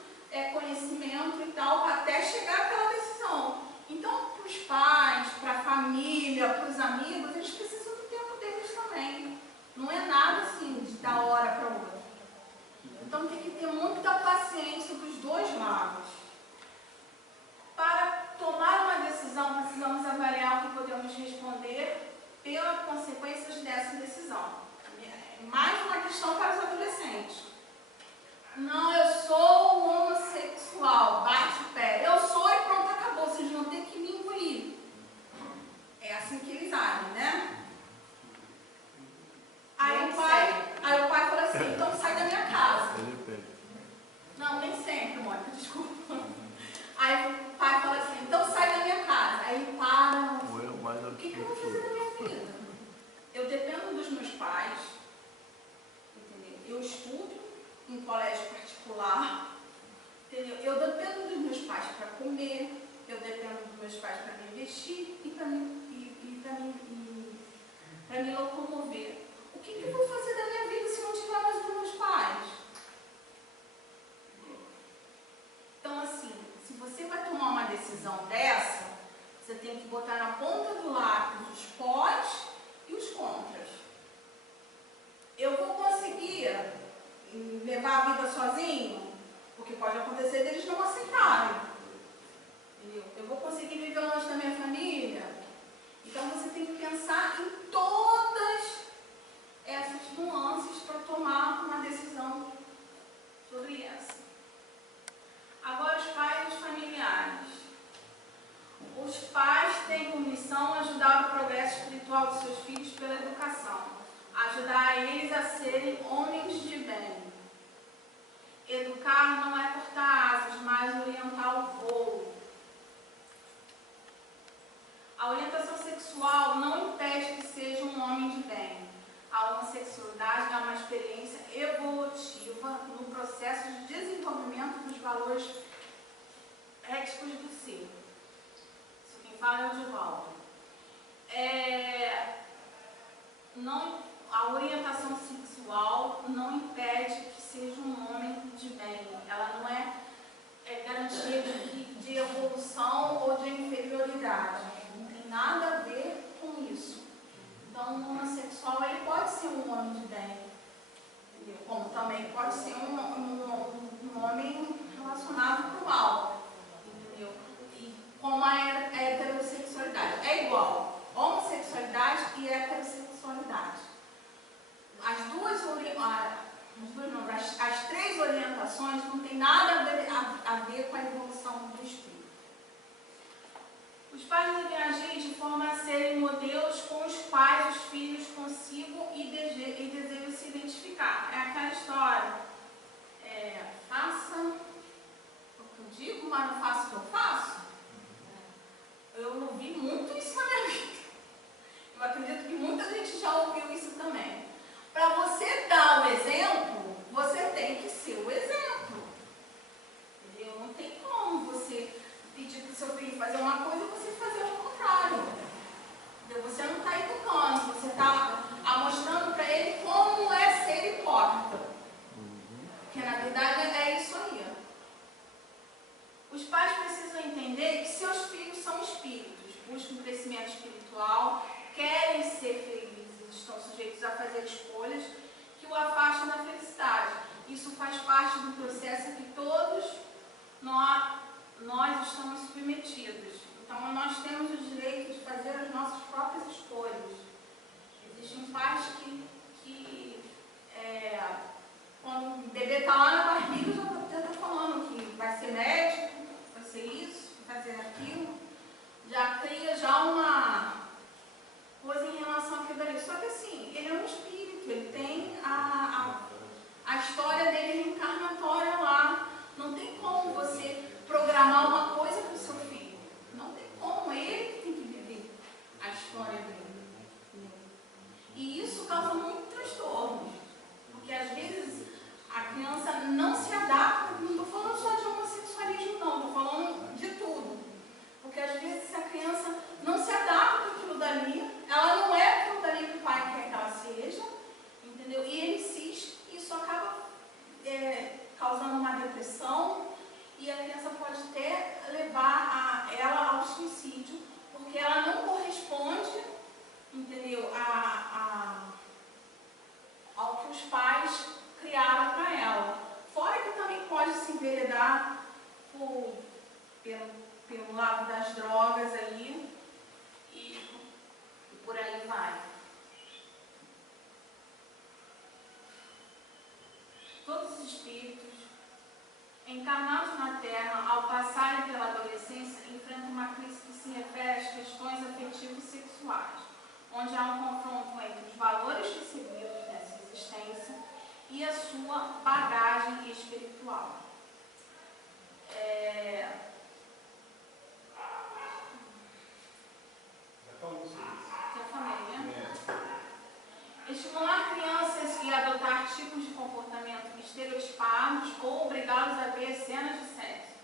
conhecimento e tal, até chegar àquela decisão. Então, para os pais, para a família, para os amigos, eles precisam do tempo deles também. Não é nada assim, de da hora para outra. Então, tem que ter muita paciência dos dois lados. Para tomar uma decisão, precisamos avaliar o que podemos responder pelas consequências dessa decisão. Mais uma questão para os adolescentes. Não, eu sou homossexual, bate o pé. Eu sou e pronto, acabou. Vocês vão ter que me engolir. É assim que eles agem, né? Aí o pai fala assim, então sai da minha casa. Não, nem sempre, Mônica, desculpa. Aí o pai fala assim, então sai da minha casa. Aí ele para, o que eu vou fazer da minha vida? Eu dependo dos meus pais, entendeu? Eu estudo em colégio particular, entendeu? Eu dependo dos meus pais para comer, eu dependo dos meus pais para me vestir e para me locomover. O que eu vou fazer da minha vida se não tiver mais os meus pais? Então, assim, se você vai tomar uma decisão dessa, você tem que botar na ponta do lápis os pós e os contras. Eu vou conseguir levar a vida sozinho? Porque pode acontecer deles não aceitarem. Entendeu? Eu vou conseguir viver longe da minha família? Então você tem que pensar em todas essas nuances para tomar uma decisão sobre essa. Agora, os pais e os familiares. Os pais têm como missão ajudar o progresso espiritual dos seus filhos pela educação, ajudar eles a serem homens de bem. Educar não é cortar asas, mas orientar o voo. A orientação sexual não impede que seja um homem de bem. A homossexualidade é uma experiência evolutiva no processo de desenvolvimento dos valores éticos do ser. Isso quem fala é o Divaldo. A orientação sexual não impede que seja um homem de bem. Ela não é garantia de evolução ou de inferioridade. Não tem nada a ver com isso. Então, o homossexual ele pode ser um homem de bem, entendeu? Como também pode ser um homem relacionado com o mal, entendeu? E como a heterossexualidade. É igual, homossexualidade e heterossexualidade. As três orientações não tem nada a ver com a evolução do espírito. Os pais devem agir de forma a serem modelos com os quais os filhos consigam e desejam se identificar. É aquela história. Faça o que eu digo, mas não faça o que eu faço. Eu ouvi muito isso na minha vida. Eu acredito que muita gente já ouviu isso também. Para você dar o exemplo, você tem que ser o exemplo. Entendeu? Não tem como você pedir para o seu filho fazer uma coisa e você fazer o contrário. Entendeu? Você não está educando, você está mostrando para ele como é ser hipócrita. Porque na verdade é isso aí. Os pais precisam entender que seus filhos são espíritos, buscam um crescimento espiritual, querem ser felizes, estão sujeitos a fazer escolhas, isso faz parte do processo que todos nós estamos submetidos. Então, nós temos o direito de fazer as nossas próprias escolhas. Existem pais que quando o bebê está lá na barriga, já está falando que vai ser médico, vai ser isso, vai ser aquilo. Já cria já uma coisa em relação àquilo ali. Só que assim, ele é um espírito, ele tem a história dele reencarnatória lá. Não tem como você programar uma coisa para o seu filho. Não tem como, ele que tem que viver a história dele. E isso causa muito transtorno. Porque às vezes a criança não se adapta, não estou falando só de homossexualismo não, estou falando de tudo. Porque às vezes se a criança não se adapta àquilo dali, ela não é aquilo dali que o pai quer que ela seja, entendeu? E ele insiste, e isso acaba causando uma depressão, e a criança pode até levar ela ao suicídio, porque ela não corresponde, entendeu, ao que os pais criaram para ela. Fora que também pode se enveredar pelo lado das drogas aí, e por aí vai. Todos os espíritos encarnados na Terra, ao passarem pela adolescência, enfrentam uma crise que se refere às questões afetivas e sexuais, onde há um confronto entre os valores recebidos nessa existência e a sua bagagem espiritual. Já falei, né? Estimular crianças e adotar tipos de comportamento estereotipados ou obrigá-los a ver cenas de sexo.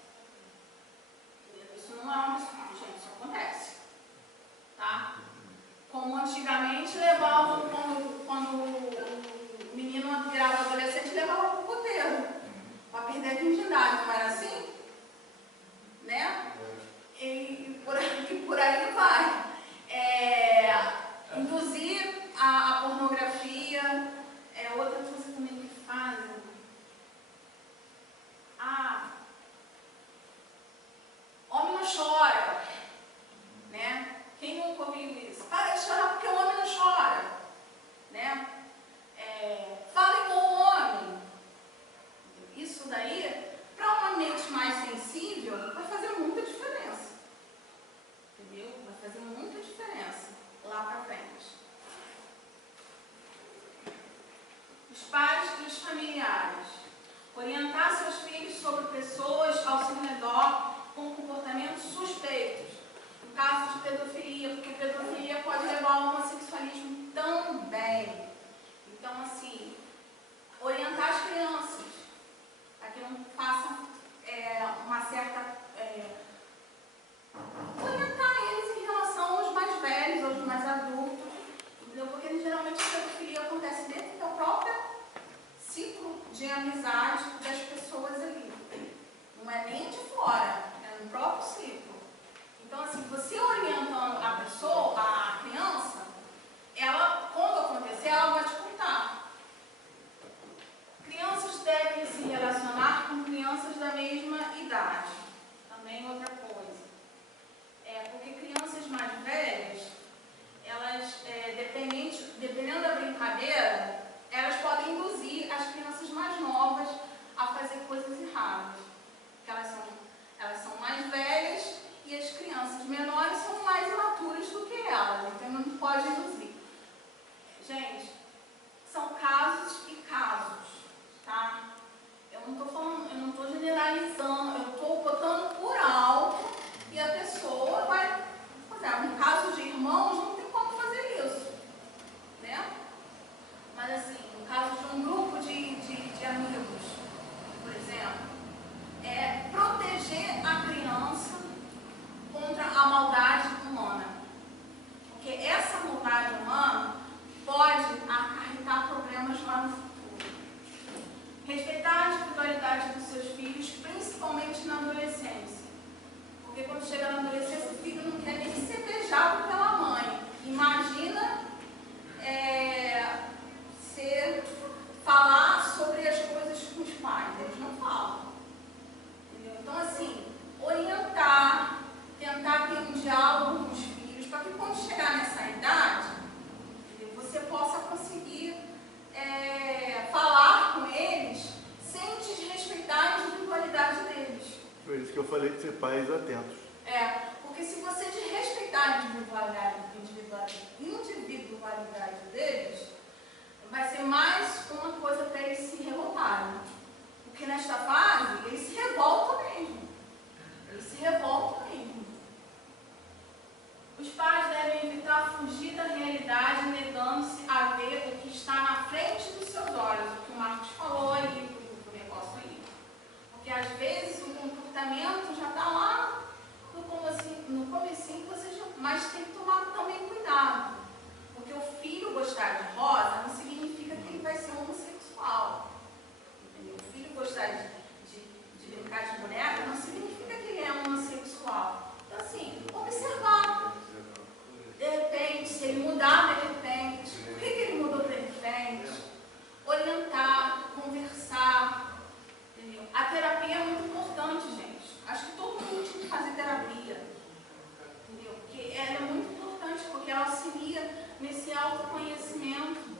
Isso não é um absurdo, gente, isso acontece. Tá? Como antigamente levavam, quando o menino virava adolescente, levava para o puteiro, para perder a virgindade, não era assim? Né? E por aí vai. Induzir a pornografia é outra coisa também que fazem. Homem não chora, né? Quem nunca ouviu isso? Para de chorar porque o homem não chora, né? Fale com o homem. Isso daí, para uma mente mais sensível, vai fazer muita diferença. Entendeu? Vai fazer muita diferença lá para frente. Os pais e os familiares. Orientar seus filhos sobre pessoas ao seu redor com comportamentos suspeitos. No caso de pedofilia, porque pedofilia pode levar ao homossexualismo também. Então, assim, orientar as crianças para que não façam uma certa... orientar eles em relação aos mais velhos, aos mais adultos, entendeu? Porque geralmente a pedofilia acontece dentro da própria ciclo de amizade das pessoas ali. Não é nem de fora, é no próprio ciclo. Então, assim, você orientando a pessoa, a criança, ela, quando acontecer, ela vai te contar. Crianças devem se relacionar com crianças da mesma idade. Também outra coisa. Porque crianças mais velhas, elas, dependendo da brincadeira, elas podem induzir as crianças mais novas a fazer coisas erradas. Porque elas são mais velhas e as crianças menores são mais imaturas do que elas. Então não pode induzir. Gente, são casos e casos, tá? Eu não estou generalizando, eu estou botando por alto e a pessoa vai... Por exemplo, no caso de irmãos, não tem como fazer isso, né? Mas assim, no caso de um grupo de amigos, por exemplo, proteger a criança contra a maldade humana. Porque essa maldade humana pode acarretar problemas lá no futuro. Respeitar a individualidade dos seus filhos, principalmente na adolescência. Porque quando chega na adolescência, o filho não quer nem ser beijado pela mãe. Imagina falar sobre as coisas com os gostaria de ser pais atentos. Porque se você desrespeitar a individualidade deles, vai ser mais uma coisa para eles se revoltarem. Porque nesta fase, eles se revoltam mesmo. Os pais devem evitar fugir da realidade, negando-se a ver o que está na frente dos seus olhos, o que o Marcos falou aí, do negócio aí. Porque às vezes o comportamento já está lá no comecinho, mas tem que tomar também cuidado. Porque o filho gostar de rosa não significa que ele vai ser homossexual. Entendeu? O filho gostar de brincar de boneca não significa que ele é homossexual. Então, assim, observar. De repente, se ele mudar de repente, por que ele mudou de repente? Orientar, conversar. Entendeu? A terapia é muito importante, gente. Acho que todo mundo tinha que fazer terapia. Entendeu? Porque ela é muito importante, porque ela auxilia nesse autoconhecimento.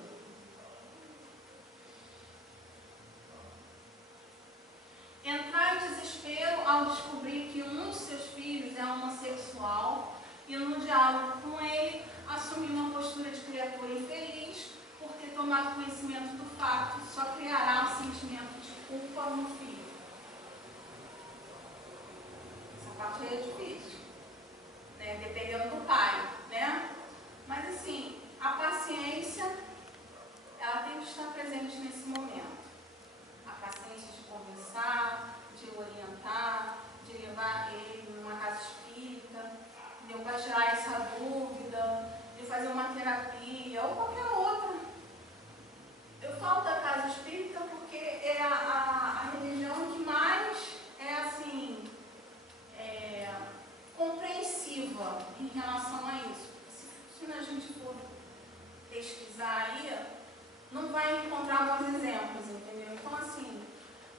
Entrar em desespero ao descobrir que um dos seus filhos é homossexual e no diálogo com ele assumir uma postura de criatura infeliz por ter tomado conhecimento do fato só criará um sentimento de culpa no filho. Essa parte aí é difícil, né? Dependendo do pai, né? Mas assim, a paciência ela tem que estar presente nesse momento. A paciência de conversar, de orientar, de levar ele numa casa espírita, para tirar essa dúvida, de fazer uma terapia ou qualquer outra. Eu falo da casa espírita porque é a religião que mais é assim, compreensiva em relação a isso. Se a gente for pesquisar aí, não vai encontrar bons exemplos, entendeu? Então, assim,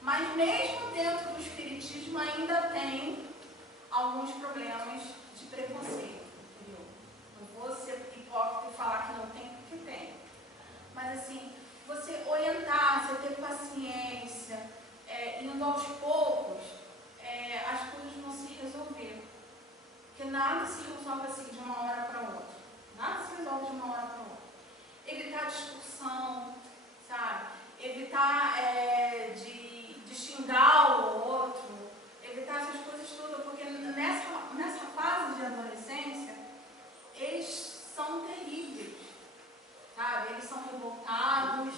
mas mesmo dentro do espiritismo ainda tem alguns problemas de preconceito, entendeu? Não vou ser hipócrita e falar que não tem, porque tem. Mas, assim, você orientar, você ter paciência, indo aos poucos, as coisas vão se resolver. Porque nada se resolve assim de uma hora para outra. Nada se resolve de uma hora para outra. Evitar discussão, sabe? Evitar de xingar o outro, evitar essas coisas todas, porque nessa fase de adolescência, eles são terríveis, sabe? Eles são revoltados,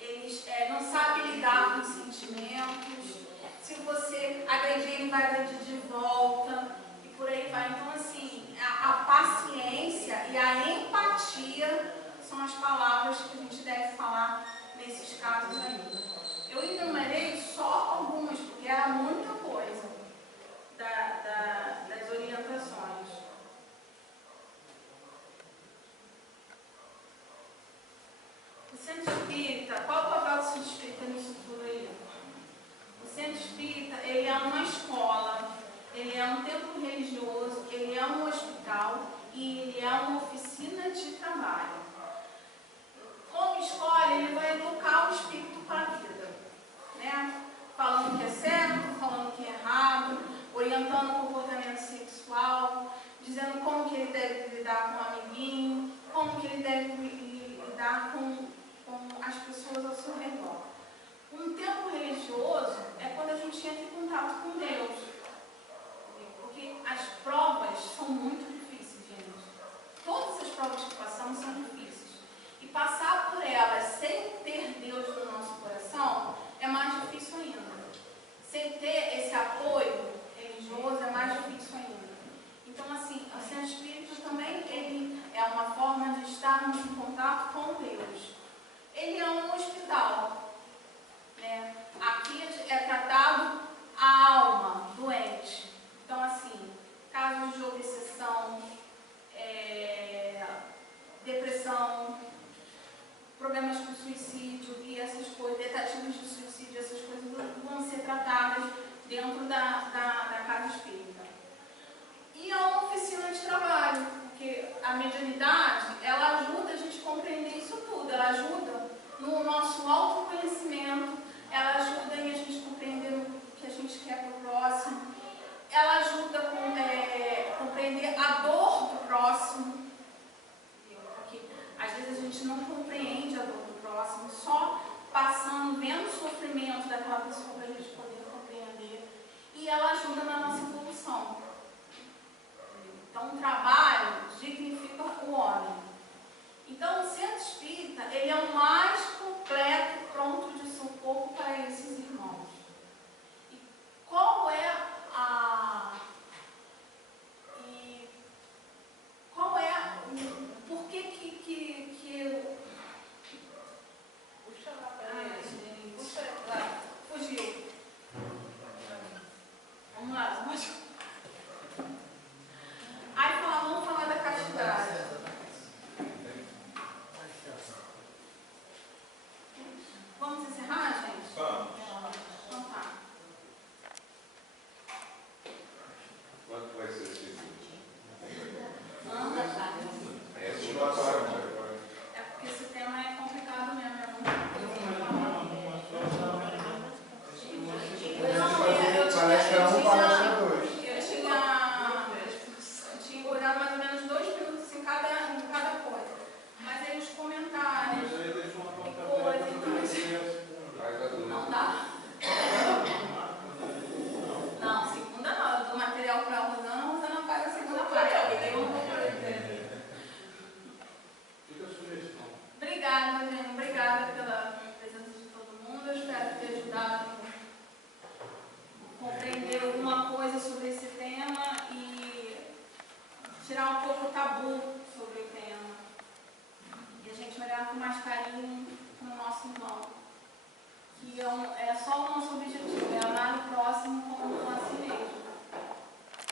eles não sabem lidar com os sentimentos. Se você agredir, ele vai agredir de volta, e por aí vai. Então, assim, a paciência e a empatia são as palavras que a gente deve falar nesses casos aí. Eu enumerei só algumas, porque era muita coisa das orientações. O centro espírita, qual o papel do centro espírita nisso tudo aí? O centro espírita, ele é uma escola, ele é um templo religioso, ele é um hospital e ele é uma oficina de trabalho. Como escola, ele vai educar o espírito para a vida, né? Falando que é certo, falando que é errado, orientando o comportamento sexual, dizendo como que ele deve lidar com o amiguinho, como que ele deve lidar com as pessoas ao seu redor. Um tempo religioso é quando a gente entra em contato com Deus, porque as provas são muito difíceis, gente. Todas as provas que passamos são difíceis. E passar por elas sem ter Deus no nosso coração é mais difícil ainda. Sem ter esse apoio religioso é mais difícil ainda. Então, assim, o centro espírita também ele é uma forma de estarmos em contato com Deus. Ele é um hospital, né? Aqui é tratado a alma doente. Então, assim, casos de obsessão, depressão, problemas com suicídio e essas coisas, tentativas de suicídio, essas coisas vão ser tratadas dentro da casa espírita. E é uma oficina de trabalho, porque a mediunidade, ela ajuda a gente a compreender isso tudo, ela ajuda no nosso autoconhecimento, ela ajuda em a gente compreender o que a gente quer para o próximo, aquela pessoa para a gente poder compreender. E ela ajuda na nossa evolução. Então, o trabalho dignifica o homem. Então, o centro espírita, ele é o mais completo pronto de socorro para esses irmãos. E qual é por que Puxa lá para ele. Puxa lá. fugiu? Vamos lá, aí vamos falar da castidade. Vamos encerrar, gente? Vamos. Então tá. Quanto vai ser esse vídeo? Anda, tá. É segunda-feira, agora. É porque esse tema é complicado mesmo. Palestra 1, palestra 2. Eu tinha olhado mais ou menos 2 minutos em cada coisa. Mas aí os comentários, não dá. Não, segunda não. Eu dou material para a Rosana faz a segunda parte. Eu não vou poder. Obrigada, gente. Obrigada pela presença de todo mundo. Eu espero ter ajudado a compreender alguma coisa sobre esse tema e tirar um pouco o tabu sobre o tema. E a gente olhar com mais carinho no nosso irmão. Que é só o nosso objetivo, é amar o próximo como o nosso mesmo.